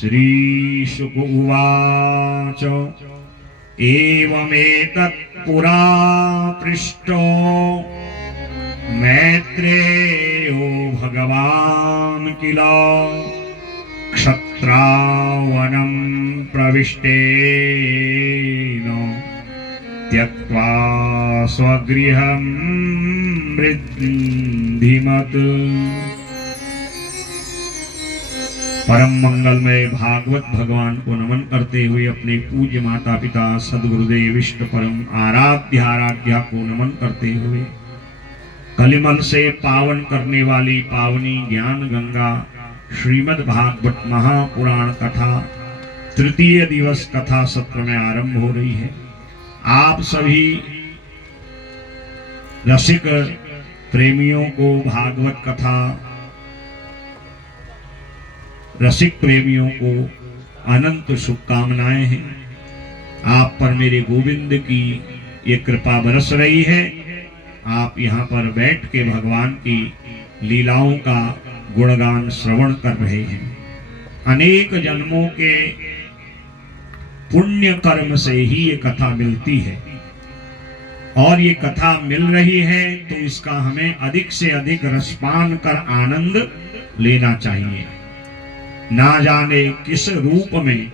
श्रीशुक उवाच एवमेतत् पुरा पृष्टो मैत्रेयो भगवान् किल क्षत्रावनं प्रविष्टेन त्यक्त्वा स्वगृहं वृद्धिमत्। परम मंगलमय भागवत भगवान को नमन करते हुए अपने पूज्य माता पिता सद्गुरुदेव इष्ट परम आराध्या को नमन करते हुए कलिमल से पावन करने वाली पावनी ज्ञान गंगा श्रीमद् भागवत महापुराण कथा तृतीय दिवस कथा सत्र में आरंभ हो रही है। आप सभी रसिक प्रेमियों को भागवत कथा रसिक प्रेमियों को अनंत शुभकामनाएं हैं। आप पर मेरे गोविंद की ये कृपा बरस रही है। आप यहाँ पर बैठ के भगवान की लीलाओं का गुणगान श्रवण कर रहे हैं। अनेक जन्मों के पुण्य कर्म से ही ये कथा मिलती है और ये कथा मिल रही है तो इसका हमें अधिक से अधिक रसपान कर आनंद लेना चाहिए। ना जाने किस रूप में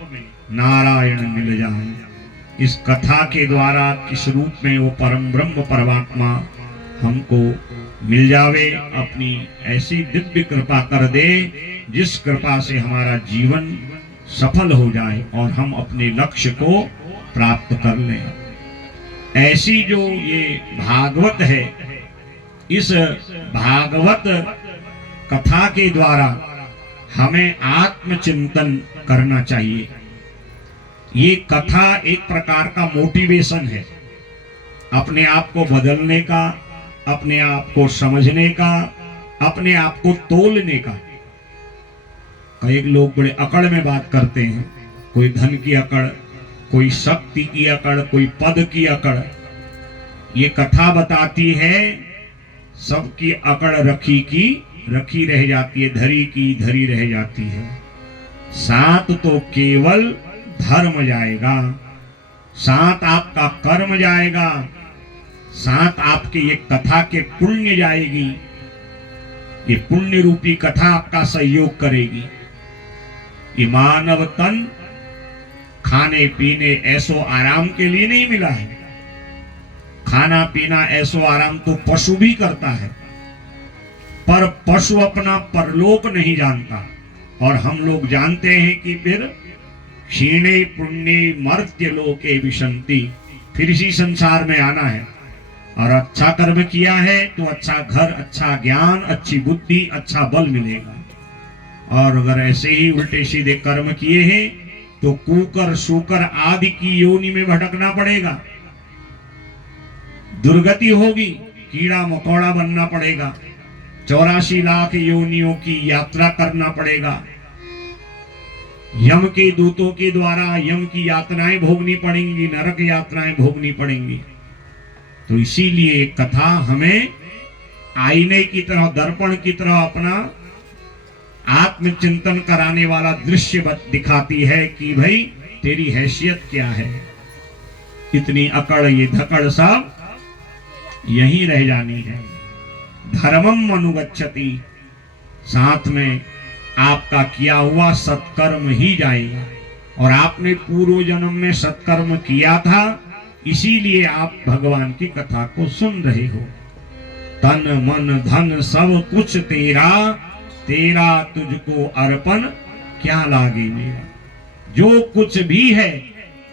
नारायण मिल जाए, इस कथा के द्वारा किस रूप में वो परम ब्रह्म परमात्मा हमको मिल जावे, अपनी ऐसी दिव्य कृपा कर दे जिस कृपा से हमारा जीवन सफल हो जाए और हम अपने लक्ष्य को प्राप्त कर लें। ऐसी जो ये भागवत है, इस भागवत कथा के द्वारा हमें आत्मचिंतन करना चाहिए। ये कथा एक प्रकार का मोटिवेशन है, अपने आप को बदलने का, अपने आप को समझने का, अपने आप को तोलने का। कई लोग बड़े अकड़ में बात करते हैं, कोई धन की अकड़, कोई शक्ति की अकड़, कोई पद की अकड़। ये कथा बताती है सबकी अकड़ रखी की रखी रह जाती है, धरी की धरी रह जाती है। साथ तो केवल धर्म जाएगा, साथ आपका कर्म जाएगा, साथ आपके ये कथा के पुण्य जाएगी। ये पुण्य रूपी कथा आपका सहयोग करेगी। ये मानव तन खाने पीने ऐसो आराम के लिए नहीं मिला है। खाना पीना ऐसो आराम तो पशु भी करता है, पर पशु अपना परलोक नहीं जानता और हम लोग जानते हैं कि फिर क्षीणे पुण्य मर्त्य लोके विशन्ति, फिर इसी संसार में आना है और अच्छा कर्म किया है तो अच्छा घर, अच्छा ज्ञान, अच्छी बुद्धि, अच्छा बल मिलेगा। और अगर ऐसे ही उल्टे सीधे कर्म किए हैं तो कुकर शूकर आदि की योनि में भटकना पड़ेगा, दुर्गति होगी, कीड़ा मकोड़ा बनना पड़ेगा, 84 लाख योनियों की यात्रा करना पड़ेगा, यम के दूतों के द्वारा यम की यातनाएं भोगनी पड़ेंगी, नरक यात्राएं भोगनी पड़ेंगी। तो इसीलिए कथा हमें आईने की तरह, दर्पण की तरह अपना आत्मचिंतन कराने वाला दृश्य दिखाती है कि भाई तेरी हैसियत क्या है। इतनी अकड़ ये धकड़ सब यहीं रह जानी है। धर्मम अनुगच्छति, साथ में आपका किया हुआ सत्कर्म ही जाएगा। और आपने पूर्व जन्म में सत्कर्म किया था, इसीलिए आप भगवान की कथा को सुन रहे हो। तन मन धन सब कुछ तेरा, तेरा तुझको अर्पण क्या लागे मेरा। जो कुछ भी है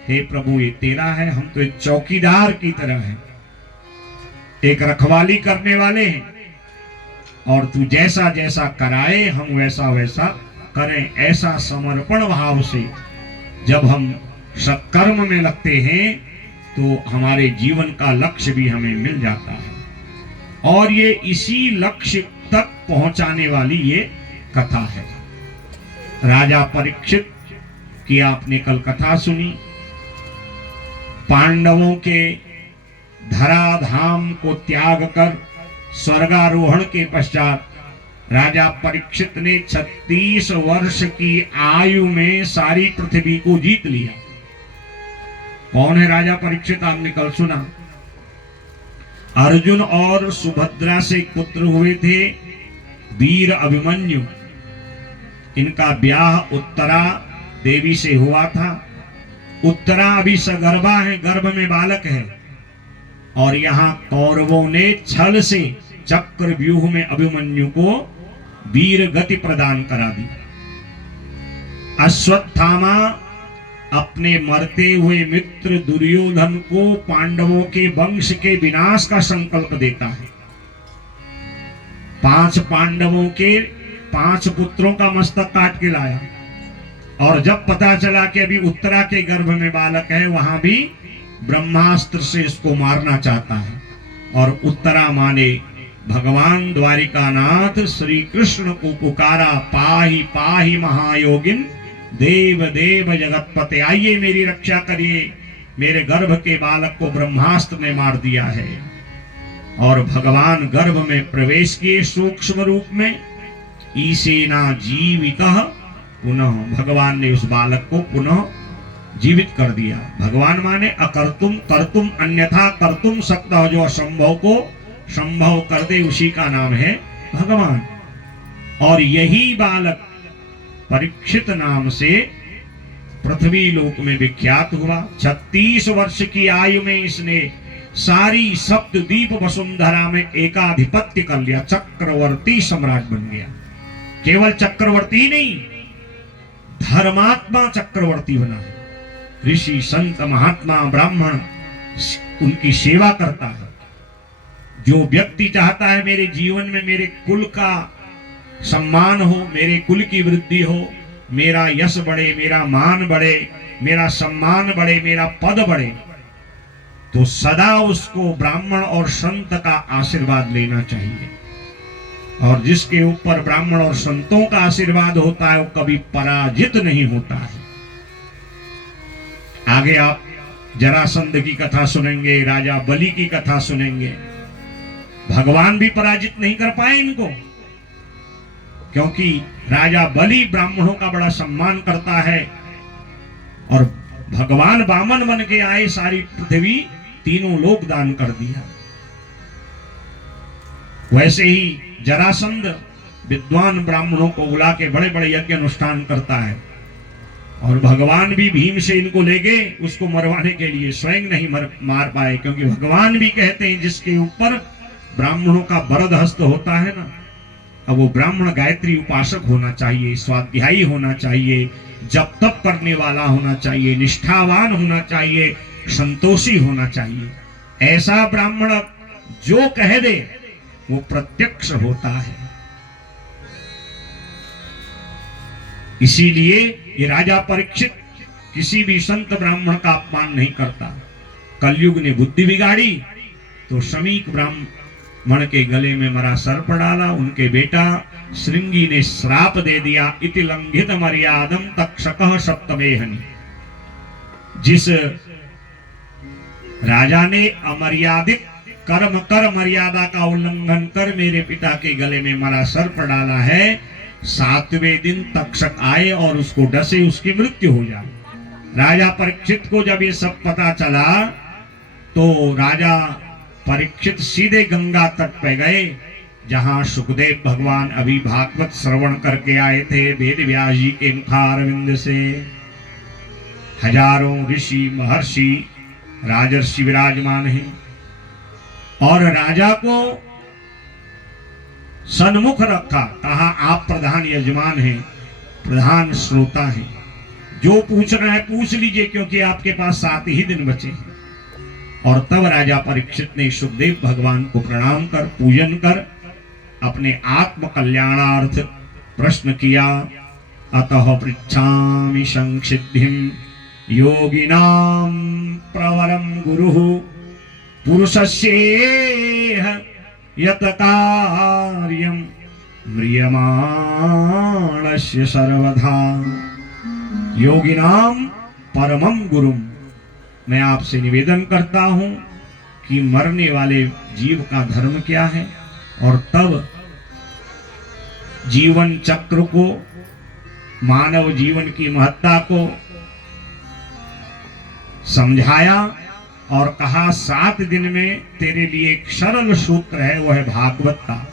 हे प्रभु ये तेरा है। हम तो एक चौकीदार की तरह हैं, एक रखवाली करने वाले हैं और तू जैसा जैसा कराए हम वैसा वैसा करें। ऐसा समर्पण भाव से जब हम सत्कर्म में लगते हैं तो हमारे जीवन का लक्ष्य भी हमें मिल जाता है। और ये इसी लक्ष्य तक पहुंचाने वाली ये कथा है। राजा परीक्षित की आपने कल कथा सुनी। पांडवों के धराधाम को त्याग कर स्वर्गारोहण के पश्चात राजा परीक्षित ने 36 वर्ष की आयु में सारी पृथ्वी को जीत लिया। कौन है राजा परीक्षित? आपने कल सुना। अर्जुन और सुभद्रा से पुत्र हुए थे वीर अभिमन्यु। इनका ब्याह उत्तरा देवी से हुआ था। उत्तरा अभी सगर्भा है, गर्भ में बालक है। और यहां कौरवों ने छल से चक्र व्यूह में अभिमन्यु को वीर गति प्रदान करा दी। अश्वत्थामा अपने मरते हुए मित्र दुर्योधन को पांडवों के वंश के विनाश का संकल्प देता है। 5 पांडवों के 5 पुत्रों का मस्तक काट के लाया। और जब पता चला कि अभी उत्तरा के गर्भ में बालक है, वहां भी ब्रह्मास्त्र से इसको मारना चाहता है। और उत्तरा माने भगवान द्वारिकानाथ श्री कृष्ण को पुकारा, पाहि पाहि महायोगिन देव देव जगतपते, आइए मेरी रक्षा करिए, मेरे गर्भ के बालक को ब्रह्मास्त्र ने मार दिया है। और भगवान गर्भ में प्रवेश किए सूक्ष्म रूप में। ईसेना जीवितः पुनः, भगवान ने उस बालक को पुनः जीवित कर दिया। भगवान माने अकर्तुम कर्तुम अन्यथा कर्तुम सकता, जो असंभव को संभव कर दे, उसी का नाम है भगवान। और यही बालक परीक्षित नाम से पृथ्वी लोक में विख्यात हुआ। 36 वर्ष की आयु में इसने सारी सप्तद्वीप वसुंधरा में एकाधिपत्य कर लिया, चक्रवर्ती सम्राट बन गया। केवल चक्रवर्ती नहीं, धर्मात्मा चक्रवर्ती बना। ऋषि संत महात्मा ब्राह्मण उनकी सेवा करता है। जो व्यक्ति चाहता है मेरे जीवन में मेरे कुल का सम्मान हो, मेरे कुल की वृद्धि हो, मेरा यश बढ़े, मेरा मान बढ़े, मेरा सम्मान बढ़े, मेरा पद बढ़े, तो सदा उसको ब्राह्मण और संत का आशीर्वाद लेना चाहिए। और जिसके ऊपर ब्राह्मण और संतों का आशीर्वाद होता है वो कभी पराजित नहीं होता है। आगे आप जरासंध की कथा सुनेंगे, राजा बलि की कथा सुनेंगे। भगवान भी पराजित नहीं कर पाए इनको, क्योंकि राजा बलि ब्राह्मणों का बड़ा सम्मान करता है। और भगवान वामन बन के आए, सारी पृथ्वी तीनों लोक दान कर दिया। वैसे ही जरासंध विद्वान ब्राह्मणों को बुला के बड़े बड़े यज्ञ अनुष्ठान करता है। और भगवान भी भीम से इनको ले गए उसको मरवाने के लिए, स्वयं नहीं मार पाए, क्योंकि भगवान भी कहते हैं जिसके ऊपर ब्राह्मणों का वरद हस्त होता है ना, अब वो ब्राह्मण गायत्री उपासक होना चाहिए, स्वाध्यायी होना चाहिए, जप तप करने वाला होना चाहिए, निष्ठावान होना चाहिए, संतोषी होना चाहिए। ऐसा ब्राह्मण जो कह दे वो प्रत्यक्ष होता है। इसीलिए ये राजा परीक्षित किसी भी संत ब्राह्मण का अपमान नहीं करता। कलयुग ने बुद्धि बिगाड़ी तो शमीक ब्राह्मण के गले में मरा सर्प डाला। उनके बेटा श्रृंगी ने श्राप दे दिया, इति लंघित मर्यादम तक्षकः सप्तमेहनि। जिस राजा ने अमर्यादित कर्म कर मर्यादा का उल्लंघन कर मेरे पिता के गले में मरा सर्प डाला है, 7वें दिन तक्षक आए और उसको डसे, उसकी मृत्यु हो जाए। राजा परीक्षित को जब ये सब पता चला तो राजा परीक्षित सीधे गंगा तट पे गए, जहां सुखदेव भगवान अभी भागवत श्रवण करके आए थे वेद व्यास जी के मुखारविंद से। हजारों ऋषि महर्षि राजर्षि विराजमान हैं और राजा को सन्मुख रखा, कहा आप प्रधान यजमान हैं, प्रधान श्रोता हैं, जो पूछना है पूछ लीजिए, क्योंकि आपके पास 7 ही दिन बचे हैं। और तब राजा परीक्षित ने सुखदेव भगवान को प्रणाम कर पूजन कर अपने आत्म कल्याणार्थ प्रश्न किया। अतः पृच्छामि संसिद्धिं योगिनां प्रवरं गुरुः पुरुषस्येह यत कार्यं म्रियमाणस्य सर्वधा। योगिनां परमं गुरुं, मैं आपसे निवेदन करता हूं कि मरने वाले जीव का धर्म क्या है। और तब जीवन चक्र को, मानव जीवन की महत्ता को समझाया और कहा 7 दिन में तेरे लिए एक सरल सूत्र है, वो है भागवत का।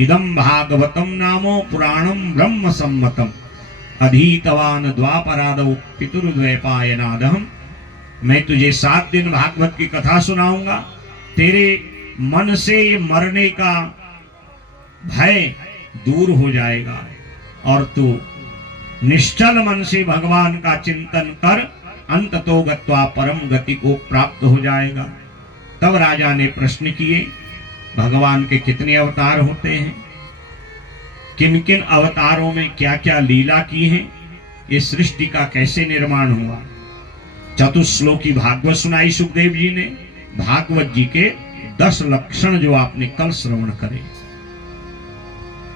इदम भागवतम नामो पुराणम ब्रह्म सम्मतम अधीतवान द्वापरादौ पितुर्द्वैपायनादहम। मैं तुझे 7 दिन भागवत की कथा सुनाऊंगा, तेरे मन से मरने का भय दूर हो जाएगा और तू निश्चल मन से भगवान का चिंतन कर अंततो गत्वा परम गति को प्राप्त हो जाएगा। तब राजा ने प्रश्न किए, भगवान के कितने अवतार होते हैं, किन किन अवतारों में क्या क्या लीला की है, ये सृष्टि का कैसे निर्माण हुआ। चतुश्लोकी भागवत सुनाई सुखदेव जी ने, भागवत जी के 10 लक्षण जो आपने कल श्रवण करे।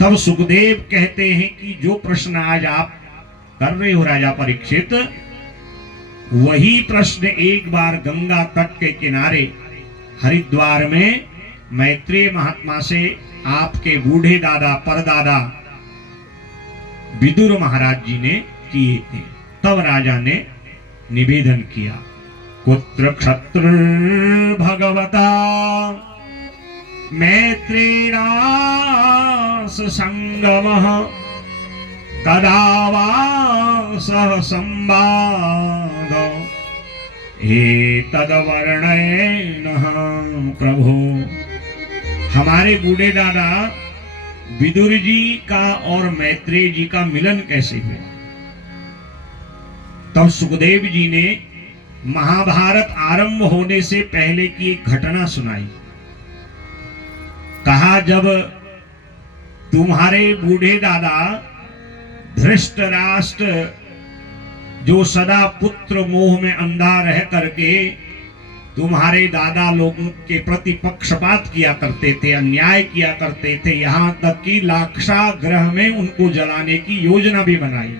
तब सुखदेव कहते हैं कि जो प्रश्न आज आप कर रहे हो राजा परीक्षित, वही प्रश्न एक बार गंगा तट के किनारे हरिद्वार में मैत्रेय महात्मा से आपके बूढ़े दादा परदादा विदुर महाराज जी ने किए थे। तब राजा ने निवेदन किया, कुत्र क्षत्र भगवता मैत्रेयास संगमः कदा वा सह संवाद एतद् वर्णयेन प्रभु। हमारे बूढ़े दादा विदुर जी का और मैत्रेय जी का मिलन कैसे हुआ। तब सुखदेव जी ने महाभारत आरंभ होने से पहले की एक घटना सुनाई। कहा, जब तुम्हारे बूढ़े दादा धृष्टराष्ट्र जो सदा पुत्र मोह में अंधा रह करके तुम्हारे दादा लोगों के प्रति पक्षपात किया करते थे, अन्याय किया करते थे, यहां तक कि लाक्षागृह में उनको जलाने की योजना भी बनाई।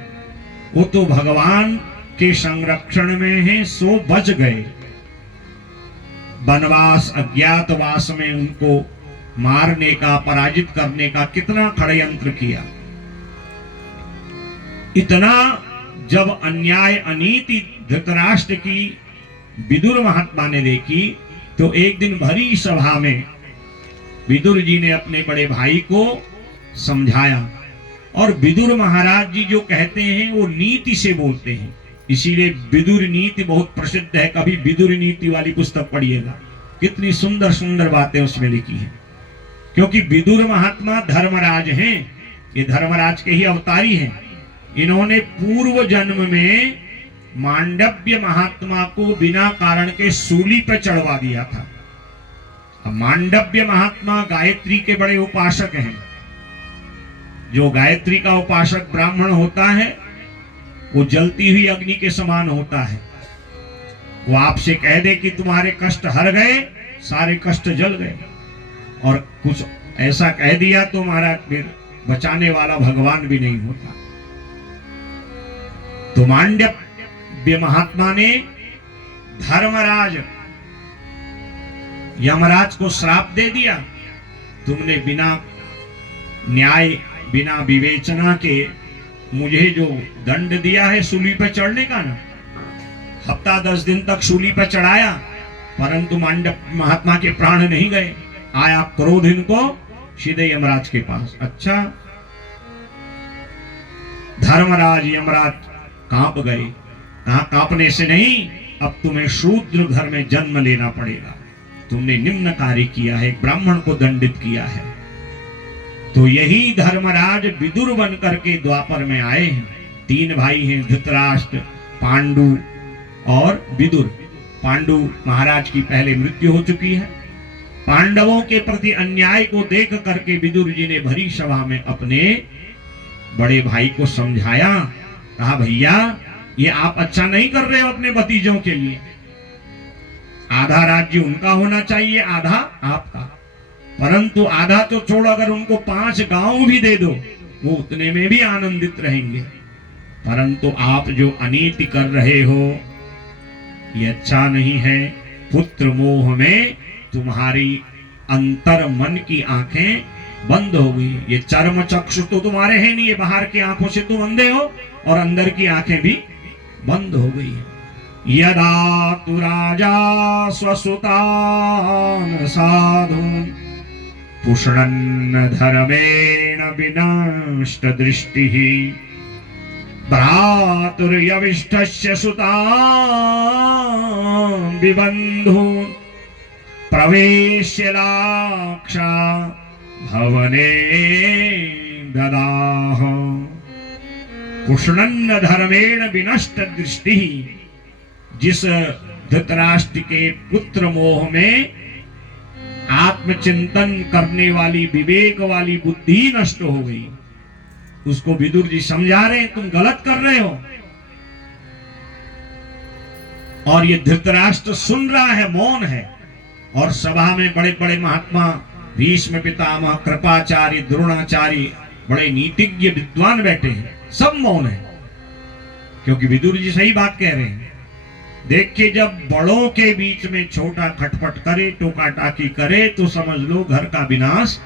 वो तो भगवान के संरक्षण में है, सो बच गए। वनवास अज्ञातवास में उनको मारने का, पराजित करने का कितना षड्यंत्र किया। इतना जब अन्याय अनीति धृतराष्ट्र की विदुर महात्मा ने देखी, तो एक दिन भरी सभा में विदुर जी ने अपने बड़े भाई को समझाया। और विदुर महाराज जी जो कहते हैं वो नीति से बोलते हैं, इसीलिए विदुर नीति बहुत प्रसिद्ध है। कभी विदुर नीति वाली पुस्तक पढ़िएगा, कितनी सुंदर सुंदर बातें उसमें लिखी हैं। क्योंकि विदुर महात्मा धर्मराज हैं, ये धर्मराज के ही अवतारी हैं। इन्होंने पूर्व जन्म में मांडव्य महात्मा को बिना कारण के सूली पर चढ़वा दिया था। अब मांडव्य महात्मा गायत्री के बड़े उपासक हैं। जो गायत्री का उपासक ब्राह्मण होता है वो जलती हुई अग्नि के समान होता है। वो आपसे कह दे कि तुम्हारे कष्ट हर गए, सारे कष्ट जल गए, और कुछ ऐसा कह दिया तो हमारा बचाने वाला भगवान भी नहीं होता। तो मांडव्य महात्मा ने धर्मराज यमराज को श्राप दे दिया, तुमने बिना न्याय, बिना विवेचना के मुझे जो दंड दिया है सूली पर चढ़ने का ना, हफ्ता 10 दिन तक सूली पर चढ़ाया, परंतु मांडव्य महात्मा के प्राण नहीं गए। आया क्रोध इनको सीधे यमराज के पास। अच्छा, धर्मराज यमराज कांप गए। कहा, कांपने से नहीं, अब तुम्हें शूद्र घर में जन्म लेना पड़ेगा। तुमने निम्न कार्य किया है, एक ब्राह्मण को दंडित किया है। तो यही धर्मराज विदुर बन करके द्वापर में आए हैं। 3 भाई हैं, धृतराष्ट्र, पांडु और विदुर। पांडु महाराज की पहले मृत्यु हो चुकी है। पांडवों के प्रति अन्याय को देख करके विदुर जी ने भरी सभा में अपने बड़े भाई को समझाया। कहा, भैया ये आप अच्छा नहीं कर रहे हो अपने भतीजों के लिए। आधा राज्य उनका होना चाहिए, आधा आपका। परंतु आधा तो छोड़, अगर उनको 5 गांव भी दे दो वो उतने में भी आनंदित रहेंगे। परंतु आप जो अनीति कर रहे हो ये अच्छा नहीं है। पुत्र मोह में तुम्हारी अंतर मन की आंखें बंद हो गई। ये चर्म चक्षु तो तुम्हारे हैं नहीं, ये बाहर की आंखों से तुम अंधे हो और अंदर की आंखें भी बंद हो गई। यदा तु राजा स्वसुतान साधून पुष्णन्न धर्मेण विनष्ट दृष्टिः भ्रातुर्यविष्ठस्य सुतान् विबन्धून् प्रवेश्य लाक्षा भवने ददाह। पुष्णन्न धर्मेण विनष्ट दृष्टि, जिस धृतराष्ट्र के पुत्र मोह में आत्मचिंतन करने वाली विवेक वाली बुद्धि नष्ट हो गई, उसको विदुर जी समझा रहे हैं तुम गलत कर रहे हो। और ये धृतराष्ट्र सुन रहा है, मौन है। और सभा में बड़े बड़े महात्मा भीष्म पितामह, कृपाचार्य, द्रोणाचार्य, बड़े नीतिज्ञ विद्वान बैठे हैं, सब मौन है, क्योंकि विदुर जी सही बात कह रहे हैं। देखिए, जब बड़ों के बीच में छोटा खटपट करे, टोका टाकी करे, तो समझ लो घर का विनाश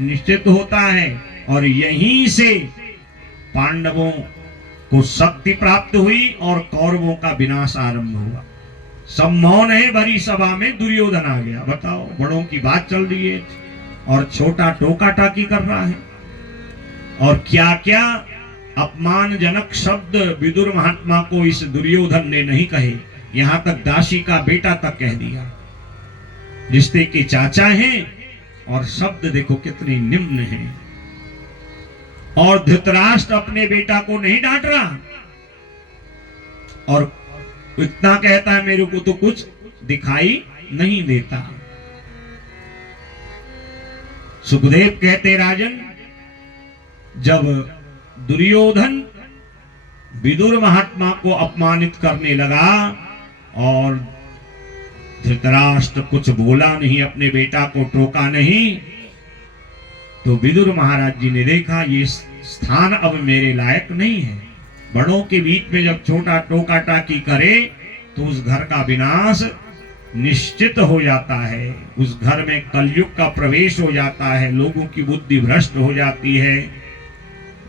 निश्चित होता है। और यहीं से पांडवों को शक्ति प्राप्त हुई और कौरवों का विनाश आरंभ हुआ। सब मौन है, भरी सभा में दुर्योधन आ गया। बताओ, बड़ों की बात चल रही है और छोटा टोका टाकी कर रहा है। और क्या क्या अपमानजनक शब्द विदुर महात्मा को इस दुर्योधन ने नहीं कहे, यहां तक दासी का बेटा तक कह दिया। रिश्ते के चाचा हैं और शब्द देखो कितने निम्न हैं। और धृतराष्ट्र अपने बेटा को नहीं डांट रहा और इतना कहता है मेरे को तो कुछ दिखाई नहीं देता। सुखदेव कहते राजन, जब दुर्योधन विदुर महात्मा को अपमानित करने लगा और धृतराष्ट्र कुछ बोला नहीं, अपने बेटा को टोका नहीं, तो विदुर महाराज जी ने देखा ये स्थान अब मेरे लायक नहीं है। बड़ों के बीच में जब छोटा टोका टाकी करे तो उस घर का विनाश निश्चित हो जाता है। उस घर में कलयुग का प्रवेश हो जाता है, लोगों की बुद्धि भ्रष्ट हो जाती है।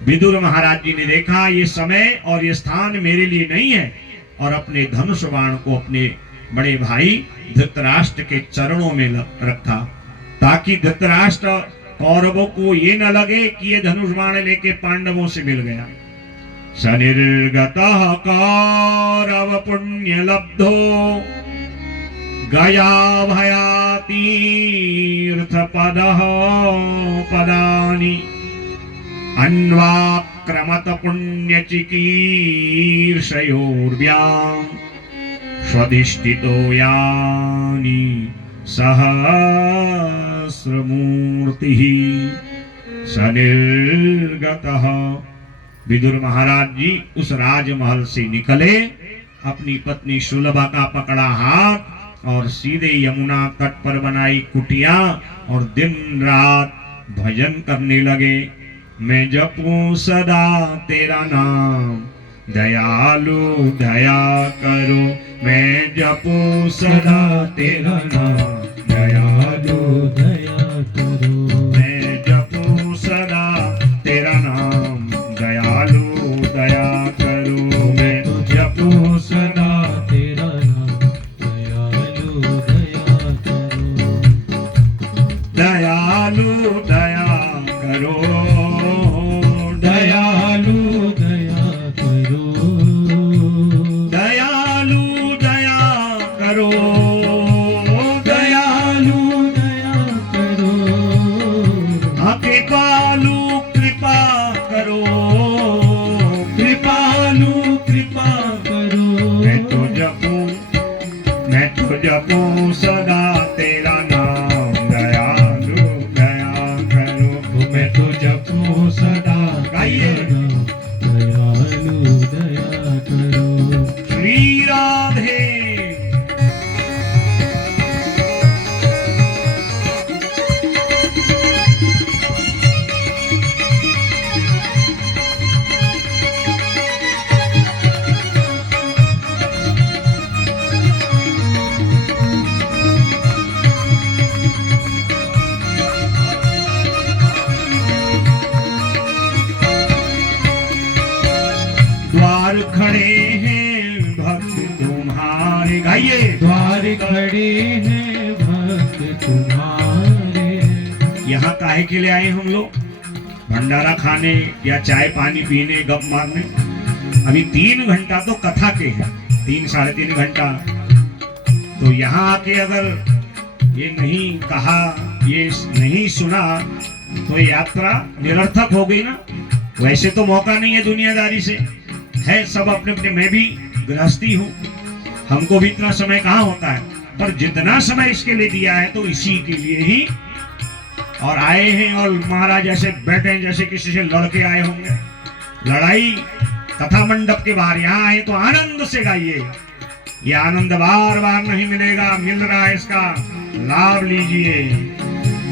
विदुर महाराज जी ने देखा ये समय और ये स्थान मेरे लिए नहीं है, और अपने धनुष बाण को अपने बड़े भाई धृतराष्ट्र के चरणों में रखा, ताकि धृतराष्ट्र कौरवों को ये न लगे कि ये धनुष बाण लेके पांडवों से मिल गया। सनिर्गतः कौरव पुण्य लब्धो गया भयातीर्थ पदः पदानि अन्वाक्रमत पुण्य चिकीर्षयोर्व्याम् स्वधिष्ठितो यानि सहस्रमूर्तिः सनिर्गतः। विदुर महाराज जी उस राजमहल से निकले, अपनी पत्नी सुलभा का पकड़ा हाथ और सीधे यमुना तट पर बनाई कुटिया और दिन रात भजन करने लगे। मैं जपूं सदा तेरा नाम, दयालु दया करो। मैं जपूं सदा तेरा नाम, दयालु दया करो। मैं जपूं सदा तेरा नाम, दयालु दया करो। मैं जपूं सदा तेरा नाम, दयालु दया करो। दयालु दया करो, दयालु दया करो। दयालु दया करो, दयालु दया करो। कृपालु कृपा करो, कृपालु कृपा करो। मैं तो जपूं सदा तेरा नाम, दयालु दया करो। मैं तो जपूं सदा, गाइए, दयालु दया करो। श्री राधे। काहे के लिए आए हम लोग? भंडारा खाने या चाय पानी पीने, गप मारने? अभी 3 घंटा तो कथा के हैं, 3-3.5 घंटा। तो यहाँ आके अगर ये नहीं कहा, ये नहीं सुना, तो ये यात्रा निरर्थक हो गई ना। वैसे तो मौका नहीं है दुनियादारी से, है सब अपने अपने। मैं भी गृहस्थी हूँ, हमको भी इतना समय कहाँ होता है, पर जितना समय इसके लिए दिया है तो इसी के लिए ही और आए हैं। और महाराज ऐसे बैठे हैं जैसे किसी से लड़के आए होंगे। लड़ाई कथा मंडप के बाहर, यहाँ आए तो आनंद से गाइए। ये आनंद बार बार नहीं मिलेगा, मिल रहा है, इसका लाभ लीजिए।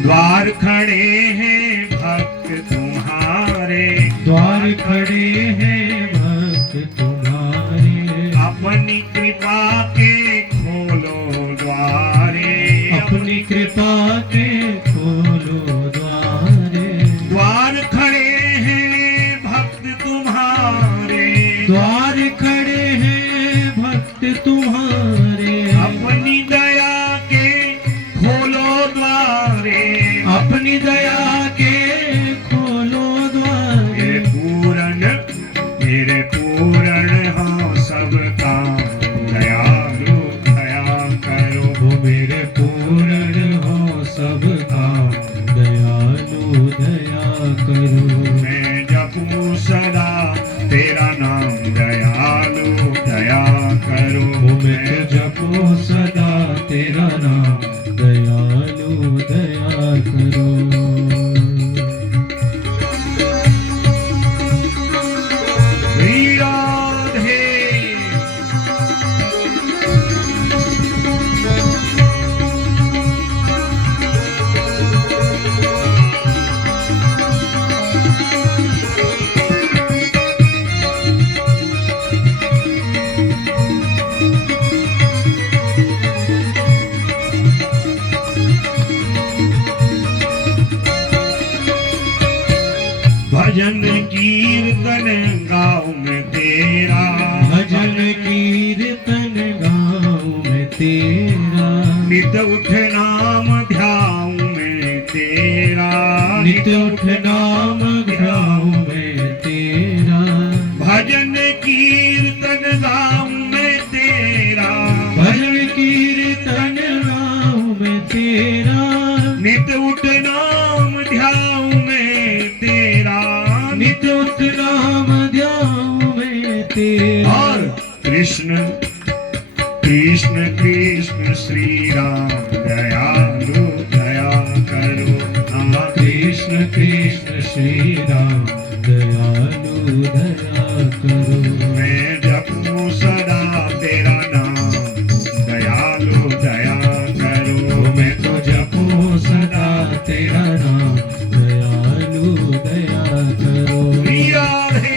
द्वार खड़े हैं भक्त तुम्हारे, द्वार खड़े हैं भक्त तुम्हारे, अपनी कृपा के खोलो द्वारे, अपनी कृपा के खोलो द्वारे। द्वार खड़े हैं भक्त तुम्हारे, द्वार खड़े हैं भक्त तुम्हारे, अपनी दया के खोलो द्वारे, अपनी दया के खोलो द्वारे। मेरे पूर्ण हो सबका दयालु दया करो। वो मेरे पूर्ण हो सबका दयालु दया करो। मैं जपूं सदा तेरा नाम दयालु दया करो। वो मैं जपो सदा तेरा नाम दयालु दया करो। भजन कीर्तन गाँव में तेरा, भजन कीर्तन गाँव में तेरा, नित उठ नाम ध्याऊ में तेरा, नित उठ नाम ध्याऊ में तेरा। भजन कीर्तन गाँव में तेरा, भजन कीर्तन गाँव में तेरा, नित उठ नाम ध्याऊ में तेरा, नित उठ नाम ध्याऊ में तेरा। और कृष्ण कृष्ण कृष्ण श्री राम दयालु दया करो। कृष्ण कृष्ण श्री राम दयालु दया करो। मैं जपूं सदा तेरा नाम दयालु दया करो। मैं तो जपो सदा तेरा नाम दयालु दया करो। प्रिया है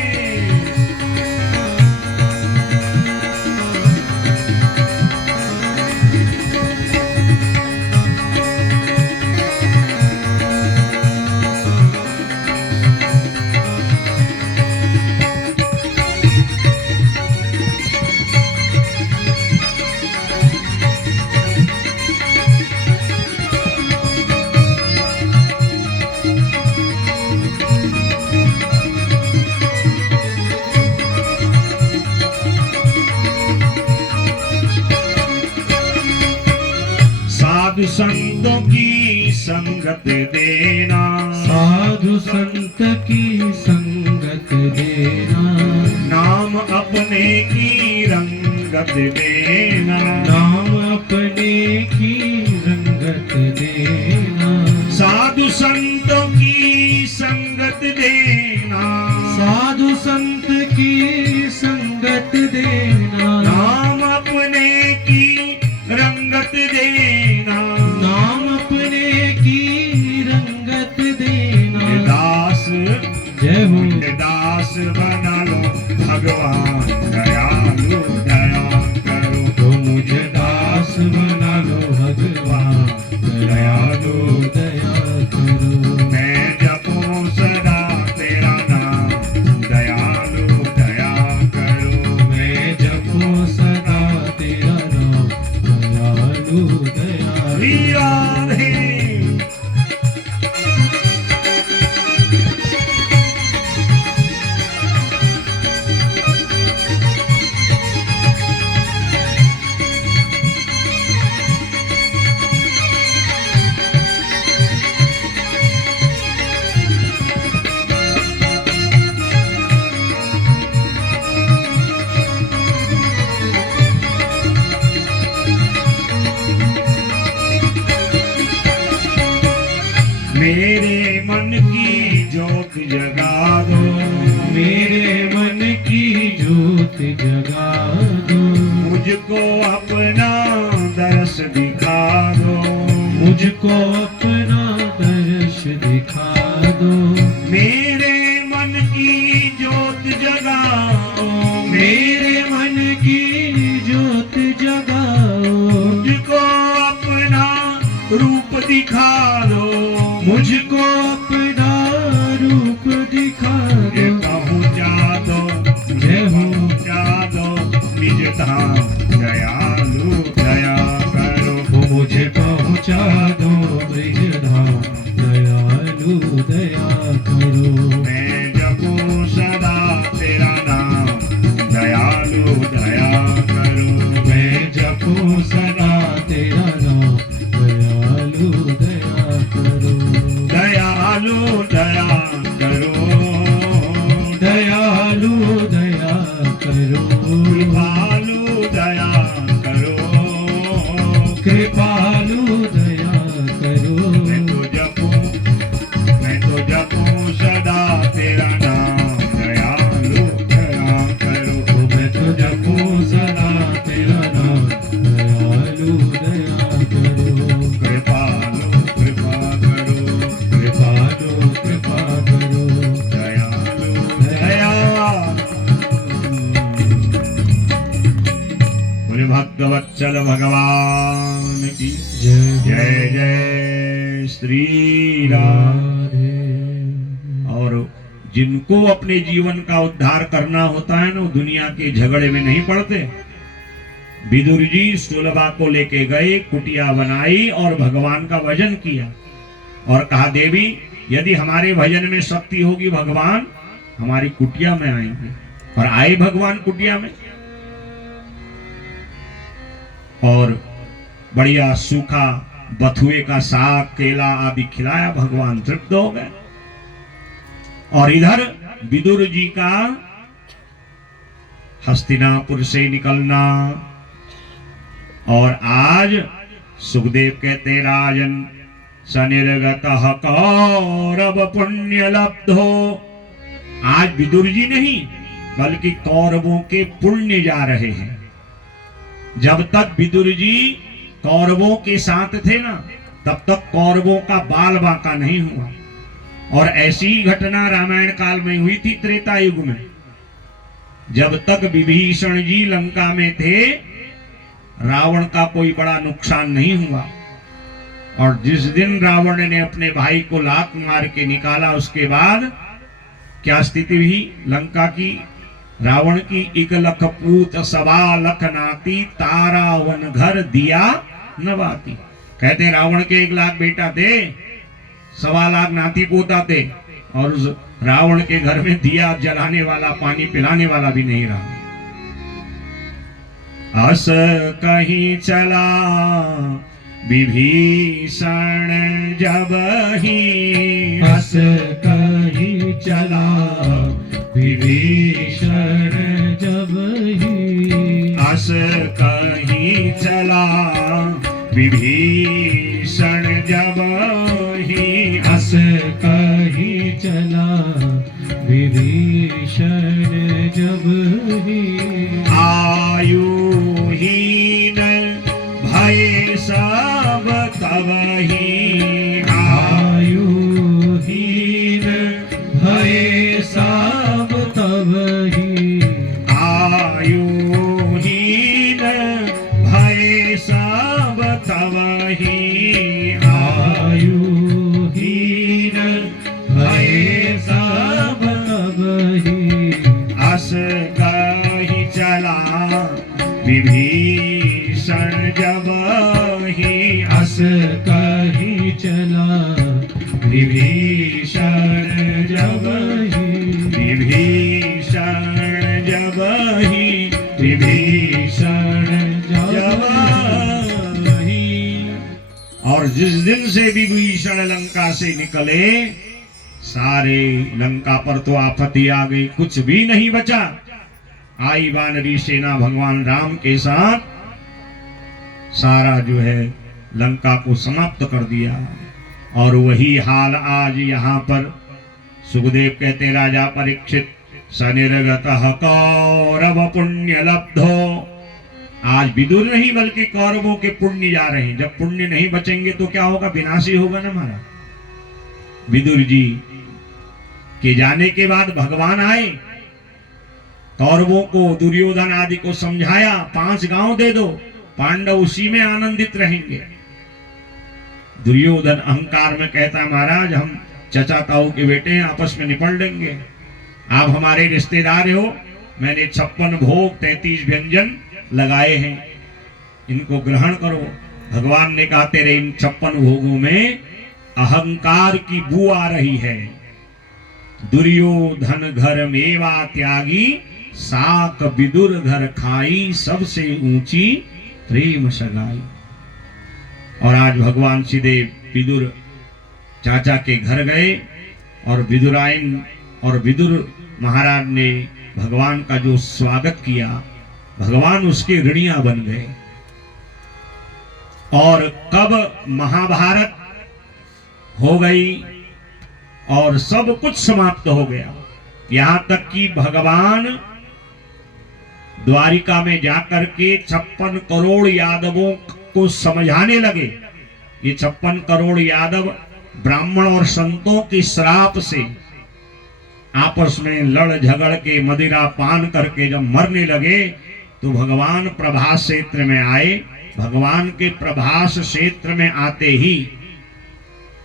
साधु संतों की संगत देना, साधु संत की संगत देना, नाम अपने की रंगत देना, नाम अपने की रंगत देना। साधु संतों की संगत देना, साधु संत की संगत देना, नाम अपने की रंगत देना, नाम अपने की रंगत देना। दास जय हो दास बना लो भगवान दयालु दया करो। तो मुझे दास बना लो भगवान दयालु दया करो। मेरे मन की ज्योत जगा दो, मेरे मन की ज्योत जगा दो, मुझको अपना दर्श दिखा दो, मुझको अपना दर्श दिखा दो, मेरे मन की ज्योत जगाओ, मेरे मन की ज्योत जगाओ, मुझको अपना रूप दिखा दो, मुझको अपना रूप दिखा ये दो, पहुंचा दो, जय हो पहुंचा दो निज धाम, दयालु दया करो, मुझे पहुंचा दो ब्रिज धाम, दयालु दया करो, मैं जपूं सदा तेरा नाम, दयालु दया करो, मैं जपूं सदा तेरा नाम, दयालु दया करो, दयालु दया करो, दयालु दया करो, कृपालु दया करो, कृपालु दया करो, मैं तो जपूं सदा तेरा नाम, दयालु दया करो, मैं तो जपूं सदा तेरा नाम, दयालु दया करो, कृपालु कृपा करो, कृपालु कृपा करो, दयालु दया। बोले भक्तवत्सल भगवान की जय जय श्री राम। और जिनको अपने जीवन का उद्धार करना होता है ना, दुनिया के झगड़े में नहीं पड़ते। विदुर जी सुलभा को लेके गए, कुटिया बनाई और भगवान का भजन किया और कहा देवी यदि हमारे भजन में शक्ति होगी भगवान हमारी कुटिया में आएंगे। और आए भगवान कुटिया में और बढ़िया सूखा बथुए का साग केला आदि खिलाया, भगवान तृप्त हो गए। और इधर विदुर जी का हस्तिनापुर से निकलना। और आज सुखदेव कहते राजन सनिर्गतः कौरव पुण्य लब्धो। आज विदुर जी नहीं बल्कि कौरवों के पुण्य जा रहे हैं। जब तक विदुर जी कौरवों के साथ थे ना तब तक कौरवों का बाल बांका नहीं हुआ। और ऐसी घटना रामायण काल में हुई थी त्रेता युग में। जब तक विभीषण जी लंका में थे रावण का कोई बड़ा नुकसान नहीं हुआ। और जिस दिन रावण ने अपने भाई को लात मार के निकाला उसके बाद क्या स्थिति हुई लंका की। रावण की 1 लख पूत 1.25 लख नाती तारावन घर दिया नवाती। कहते रावण के 1 लाख बेटा थे 1.25 लाख नाती पोता थे और उस रावण के घर में दिया जलाने वाला पानी पिलाने वाला भी नहीं रहा। अस कहीं चला विभीषण जब ही। अस कहीं चला विभीषण जब ही। अस कहीं चला विभीषण जब ही। अस कहीं चला विभीषण जब ही। आयुहीन भय सब तब ही। आयुहीन भय सब तब ही। आयुहीन भय सब तब ही। आयुहीन भय सब तब ही। अस कहीं चला विभीषण जब ही। अस कहीं चला विभीषण जब ही। विभीषण जब ही। विभीषण जब ही। और जिस दिन से विभीषण लंका से निकले सारे लंका पर तो आफत आ गई, कुछ भी नहीं बचा। आई वानरी सेना भगवान राम के साथ सारा जो है लंका को समाप्त कर दिया। और वही हाल आज यहाँ पर सुखदेव कहते राजा परीक्षित सनिर्गतः कौरव पुण्य लब्धो। आज विदुर नहीं बल्कि कौरवों के पुण्य जा रहे हैं। जब पुण्य नहीं बचेंगे तो क्या होगा, विनाशी होगा ना हमारा। विदुर जी के जाने के बाद भगवान आए, कौरवों को दुर्योधन आदि को समझाया 5 गांव दे दो, पांडव उसी में आनंदित रहेंगे। दुर्योधन अहंकार में कहता महाराज हम चचा ताऊ के बेटे हैं, आपस में निपट लेंगे, आप हमारे रिश्तेदार हो, मैंने 56 भोग 33 व्यंजन लगाए हैं, इनको ग्रहण करो। भगवान ने कहा तेरे इन 56 भोगों में अहंकार की बू आ रही है। दुर्योधन घर मेवा त्यागी, साक विदुर घर खाई, सबसे ऊंची प्रेम सगाई। और आज भगवान सीधे विदुर चाचा के घर गए और विदुरायन और विदुर महाराज ने भगवान का जो स्वागत किया, भगवान उसके ऋणिया बन गए। और कब महाभारत हो गई और सब कुछ समाप्त हो गया, यहां तक कि भगवान द्वारिका में जाकर के 56 करोड़ यादवों को समझाने लगे। ये 56 करोड़ यादव ब्राह्मण और संतों के श्राप से आपस में लड़ झगड़ के मदिरा पान करके जब मरने लगे तो भगवान प्रभास क्षेत्र में आए। भगवान के प्रभास क्षेत्र में आते ही,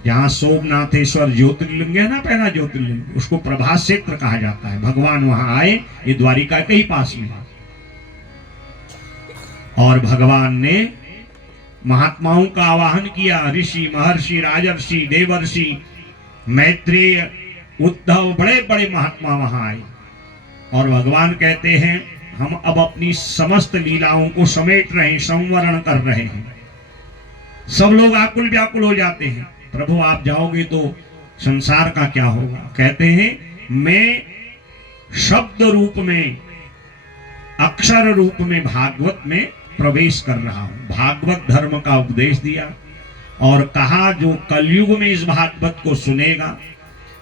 जहां सोमनाथेश्वर ज्योतिर्लिंग है ना, पहला ज्योतिर्लिंग, उसको प्रभास क्षेत्र कहा जाता है। भगवान वहां आए, ये द्वारिका के ही पास में है। और भगवान ने महात्माओं का आवाहन किया, ऋषि महर्षि राजर्षि देवर्षि मैत्रेय उद्धव बड़े बड़े महात्मा वहां आए। और भगवान कहते हैं हम अब अपनी समस्त लीलाओं को समेट रहे हैं, संवरण कर रहे हैं। सब लोग आकुल व्याकुल हो जाते हैं, प्रभु आप जाओगे तो संसार का क्या होगा। कहते हैं मैं शब्द रूप में, अक्षर रूप में भागवत में प्रवेश कर रहा हूं। भागवत धर्म का उपदेश दिया और कहा जो कलयुग में इस भागवत को सुनेगा,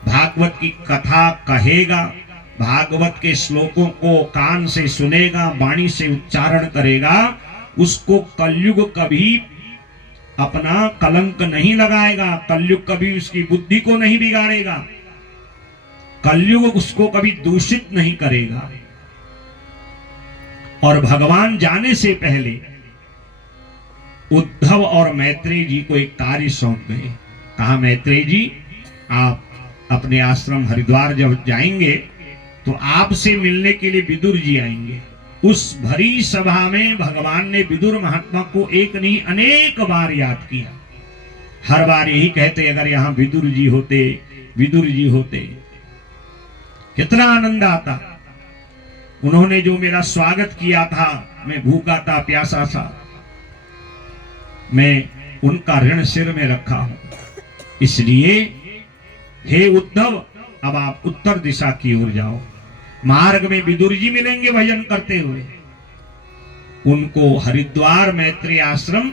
भागवत की कथा कहेगा, भागवत के श्लोकों को कान से सुनेगा, वाणी से उच्चारण करेगा, उसको कलयुग कभी अपना कलंक नहीं लगाएगा, कलयुग कभी उसकी बुद्धि को नहीं बिगाड़ेगा, कलयुग उसको कभी दूषित नहीं करेगा। और भगवान जाने से पहले उद्धव और मैत्रेय जी को एक कार्य सौंप गए। कहा मैत्रेय जी आप अपने आश्रम हरिद्वार जब जाएंगे तो आपसे मिलने के लिए विदुर जी आएंगे। उस भरी सभा में भगवान ने विदुर महात्मा को एक नहीं अनेक बार याद किया। हर बार यही कहते अगर यहां विदुर जी होते, विदुर जी होते, कितना आनंद आता। उन्होंने जो मेरा स्वागत किया था, मैं भूखा था प्यासा था, मैं उनका ऋण सिर में रखा हूं। इसलिए हे उद्धव अब आप उत्तर दिशा की ओर जाओ, मार्ग में विदुर जी मिलेंगे भजन करते हुए, उनको हरिद्वार मैत्रेय आश्रम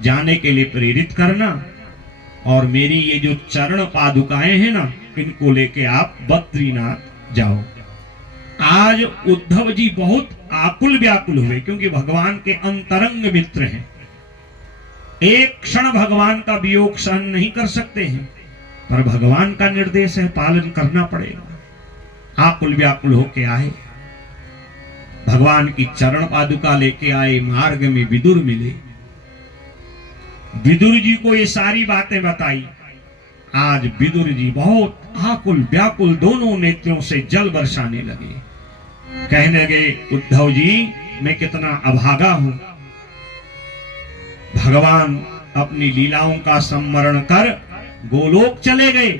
जाने के लिए प्रेरित करना। और मेरी ये जो चरण पादुकाएं हैं ना, इनको लेके आप बद्रीनाथ जाओ। आज उद्धव जी बहुत आकुल व्याकुल हुए क्योंकि भगवान के अंतरंग मित्र हैं, एक क्षण भगवान का वियोग सहन नहीं कर सकते हैं, पर भगवान का निर्देश है, पालन करना पड़ेगा। आकुल व्याकुल होके आए, भगवान की चरण पादुका लेके आए, मार्ग में विदुर मिले, विदुर जी को ये सारी बातें बताई। आज विदुर जी बहुत आकुल व्याकुल, दोनों नेत्रों से जल बरसाने लगे, कहने लगे उद्धव जी मैं कितना अभागा हूं, भगवान अपनी लीलाओं का स्मरण कर गोलोक चले गए